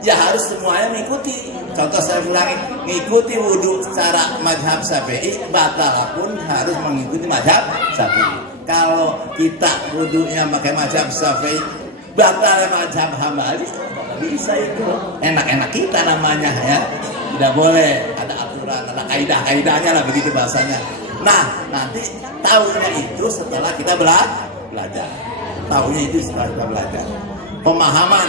ya harus semuanya mengikuti. Contoh saya ulangi, mengikuti wudhu secara mazhab Syafi'i, batal pun harus mengikuti mazhab Syafi'i. Kalau kita wudhunya pakai mazhab Syafi'i, batal mazhab Hambali, bisa itu. Enak-enak kita namanya ya. Tidak boleh, ada aturan, ada kaidah-kaidahnya lah begitu bahasanya. Nah, nanti tahunya itu setelah kita belajar. Tahunya itu setelah kita belajar. Pemahaman.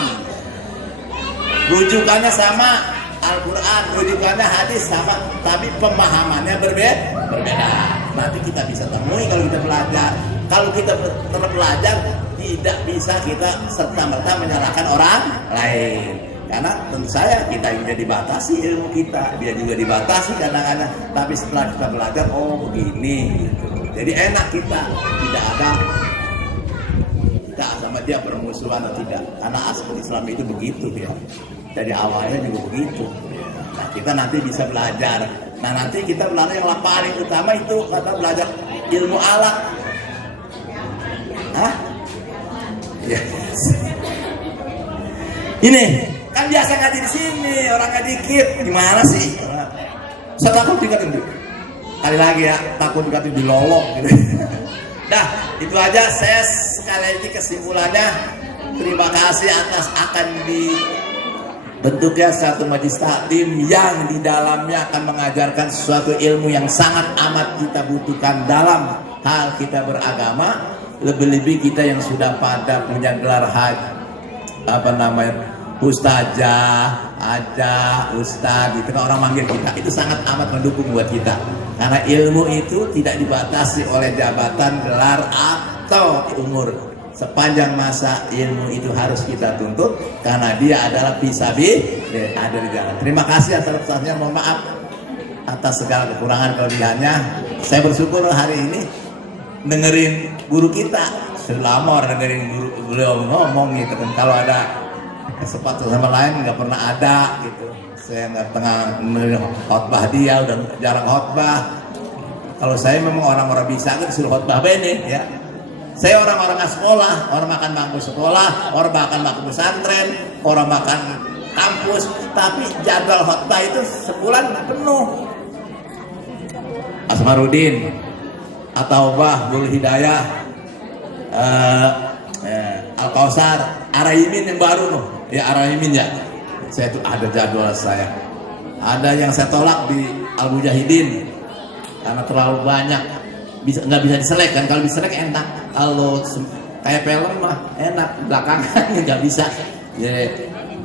Rujukannya sama Al-Quran, rujukannya hadis sama, tapi pemahamannya berbeda. Nanti kita bisa temui kalau kita belajar. Kalau kita belajar, tidak bisa kita serta-merta menyalahkan orang lain. Karena tentu saya kita juga dibatasi ilmu kita, dia juga dibatasi kadang-kadang. Tapi setelah kita belajar, oh begini gitu. Jadi enak kita tidak sama dia bermusuhan atau tidak. Karena asal Islam itu begitu ya. Dari awalnya juga begitu. Nah kita nanti bisa belajar. Nah nanti kita belajar yang paling utama itu kata belajar ilmu alat. Hah? Ya. Ini kan biasa ngaji di sini, orang nggak dikit, gimana sih? Saya takut dikatain gitu. Kali lagi ya, takut dikatain dilolong gitu. Dah, itu aja. Saya sekali lagi kesimpulannya, terima kasih atas akan dibentuknya satu majelis taklim yang di dalamnya akan mengajarkan sesuatu ilmu yang sangat amat kita butuhkan dalam hal kita beragama. Lebih-lebih kita yang sudah pada punya gelar haji, ustazah, aja, ustaz, itu kan orang manggil kita, itu sangat amat mendukung buat kita. Karena ilmu itu tidak dibatasi oleh jabatan, gelar, atau umur. Sepanjang masa ilmu itu harus kita tuntut karena dia adalah fisabilillah, ada di jalan. Terima kasih atas-atasnya, mohon maaf atas segala kekurangan kelebihannya. Saya bersyukur hari ini dengerin guru kita, selama orang dengerin guru beliau ngomong gitu kan. Kalau ada kesempatan sama lain nggak pernah ada gitu. Saya nggak tengah khotbah, dia udah jarang khotbah. Kalau saya memang orang-orang bisa kan disuruh khotbah ini ya. Saya orang-orang sekolah, orang makan bangku sekolah, orang makan bangku pesantren, orang makan kampus, tapi jadwal khotbah itu sebulan penuh. Asmarudin, Ataubah, Guru Hidayah, Al-Kausar, Araimin yang baru loh. Ya Araimin ya. Saya itu ada jadwal saya. Ada yang saya tolak di Al-Mujahidin karena terlalu banyak. Nggak bisa diselek kan? Kalau diselek enak. Kalau kayak film mah enak, belakangan nggak bisa. Ya.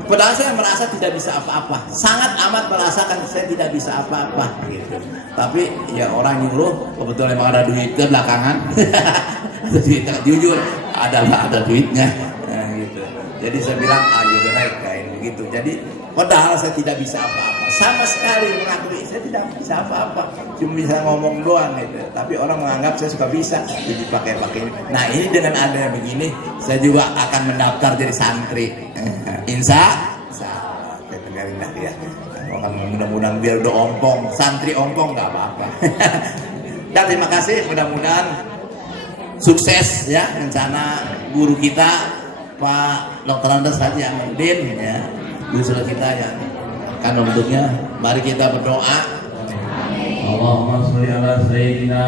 Padahal saya merasa tidak bisa apa-apa. Sangat amat merasakan saya tidak bisa apa-apa gitu. Tapi ya orang nyuruh, kebetulan emang ada duitnya belakangan. Ada duitnya, jujur ada duitnya. Nah, gitu. Jadi saya bilang ayo naik kayak begitu. Jadi padahal saya tidak bisa apa-apa, sama sekali mengakui saya tidak bisa apa-apa, cuma bisa ngomong doang gitu. Tapi orang menganggap saya suka bisa, jadi pakai-pakai. Nah ini dengan adanya begini, saya juga akan mendaftar jadi santri. Insya Allah, saya dengerin lah ya. Mudah-mudahan biar udah ompong, santri ompong nggak apa-apa. Dan terima kasih, mudah-mudahan sukses ya rencana guru kita Pak Dr. Andes Haji Amiruddin ya, guru kita yang akan membentuknya. Mari kita berdoa. Allahumma sholli ala sayyidina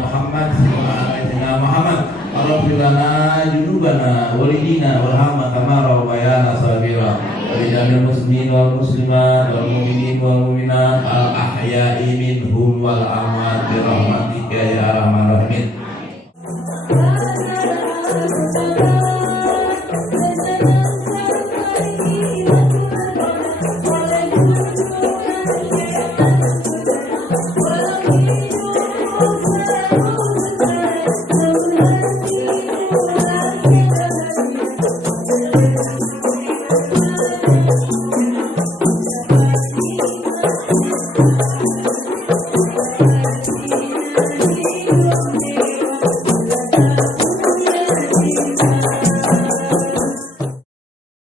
Muhammad wa ala sayyidina Muhammad. Rabbir lana junubana walidina warhamna kama rabbayana shaghira. Walijamil muslimin wal muslimat wal mu'minin wal mu'minat al ahya'i minhum wal amwat bi rahmatika ya arhamar rahimin.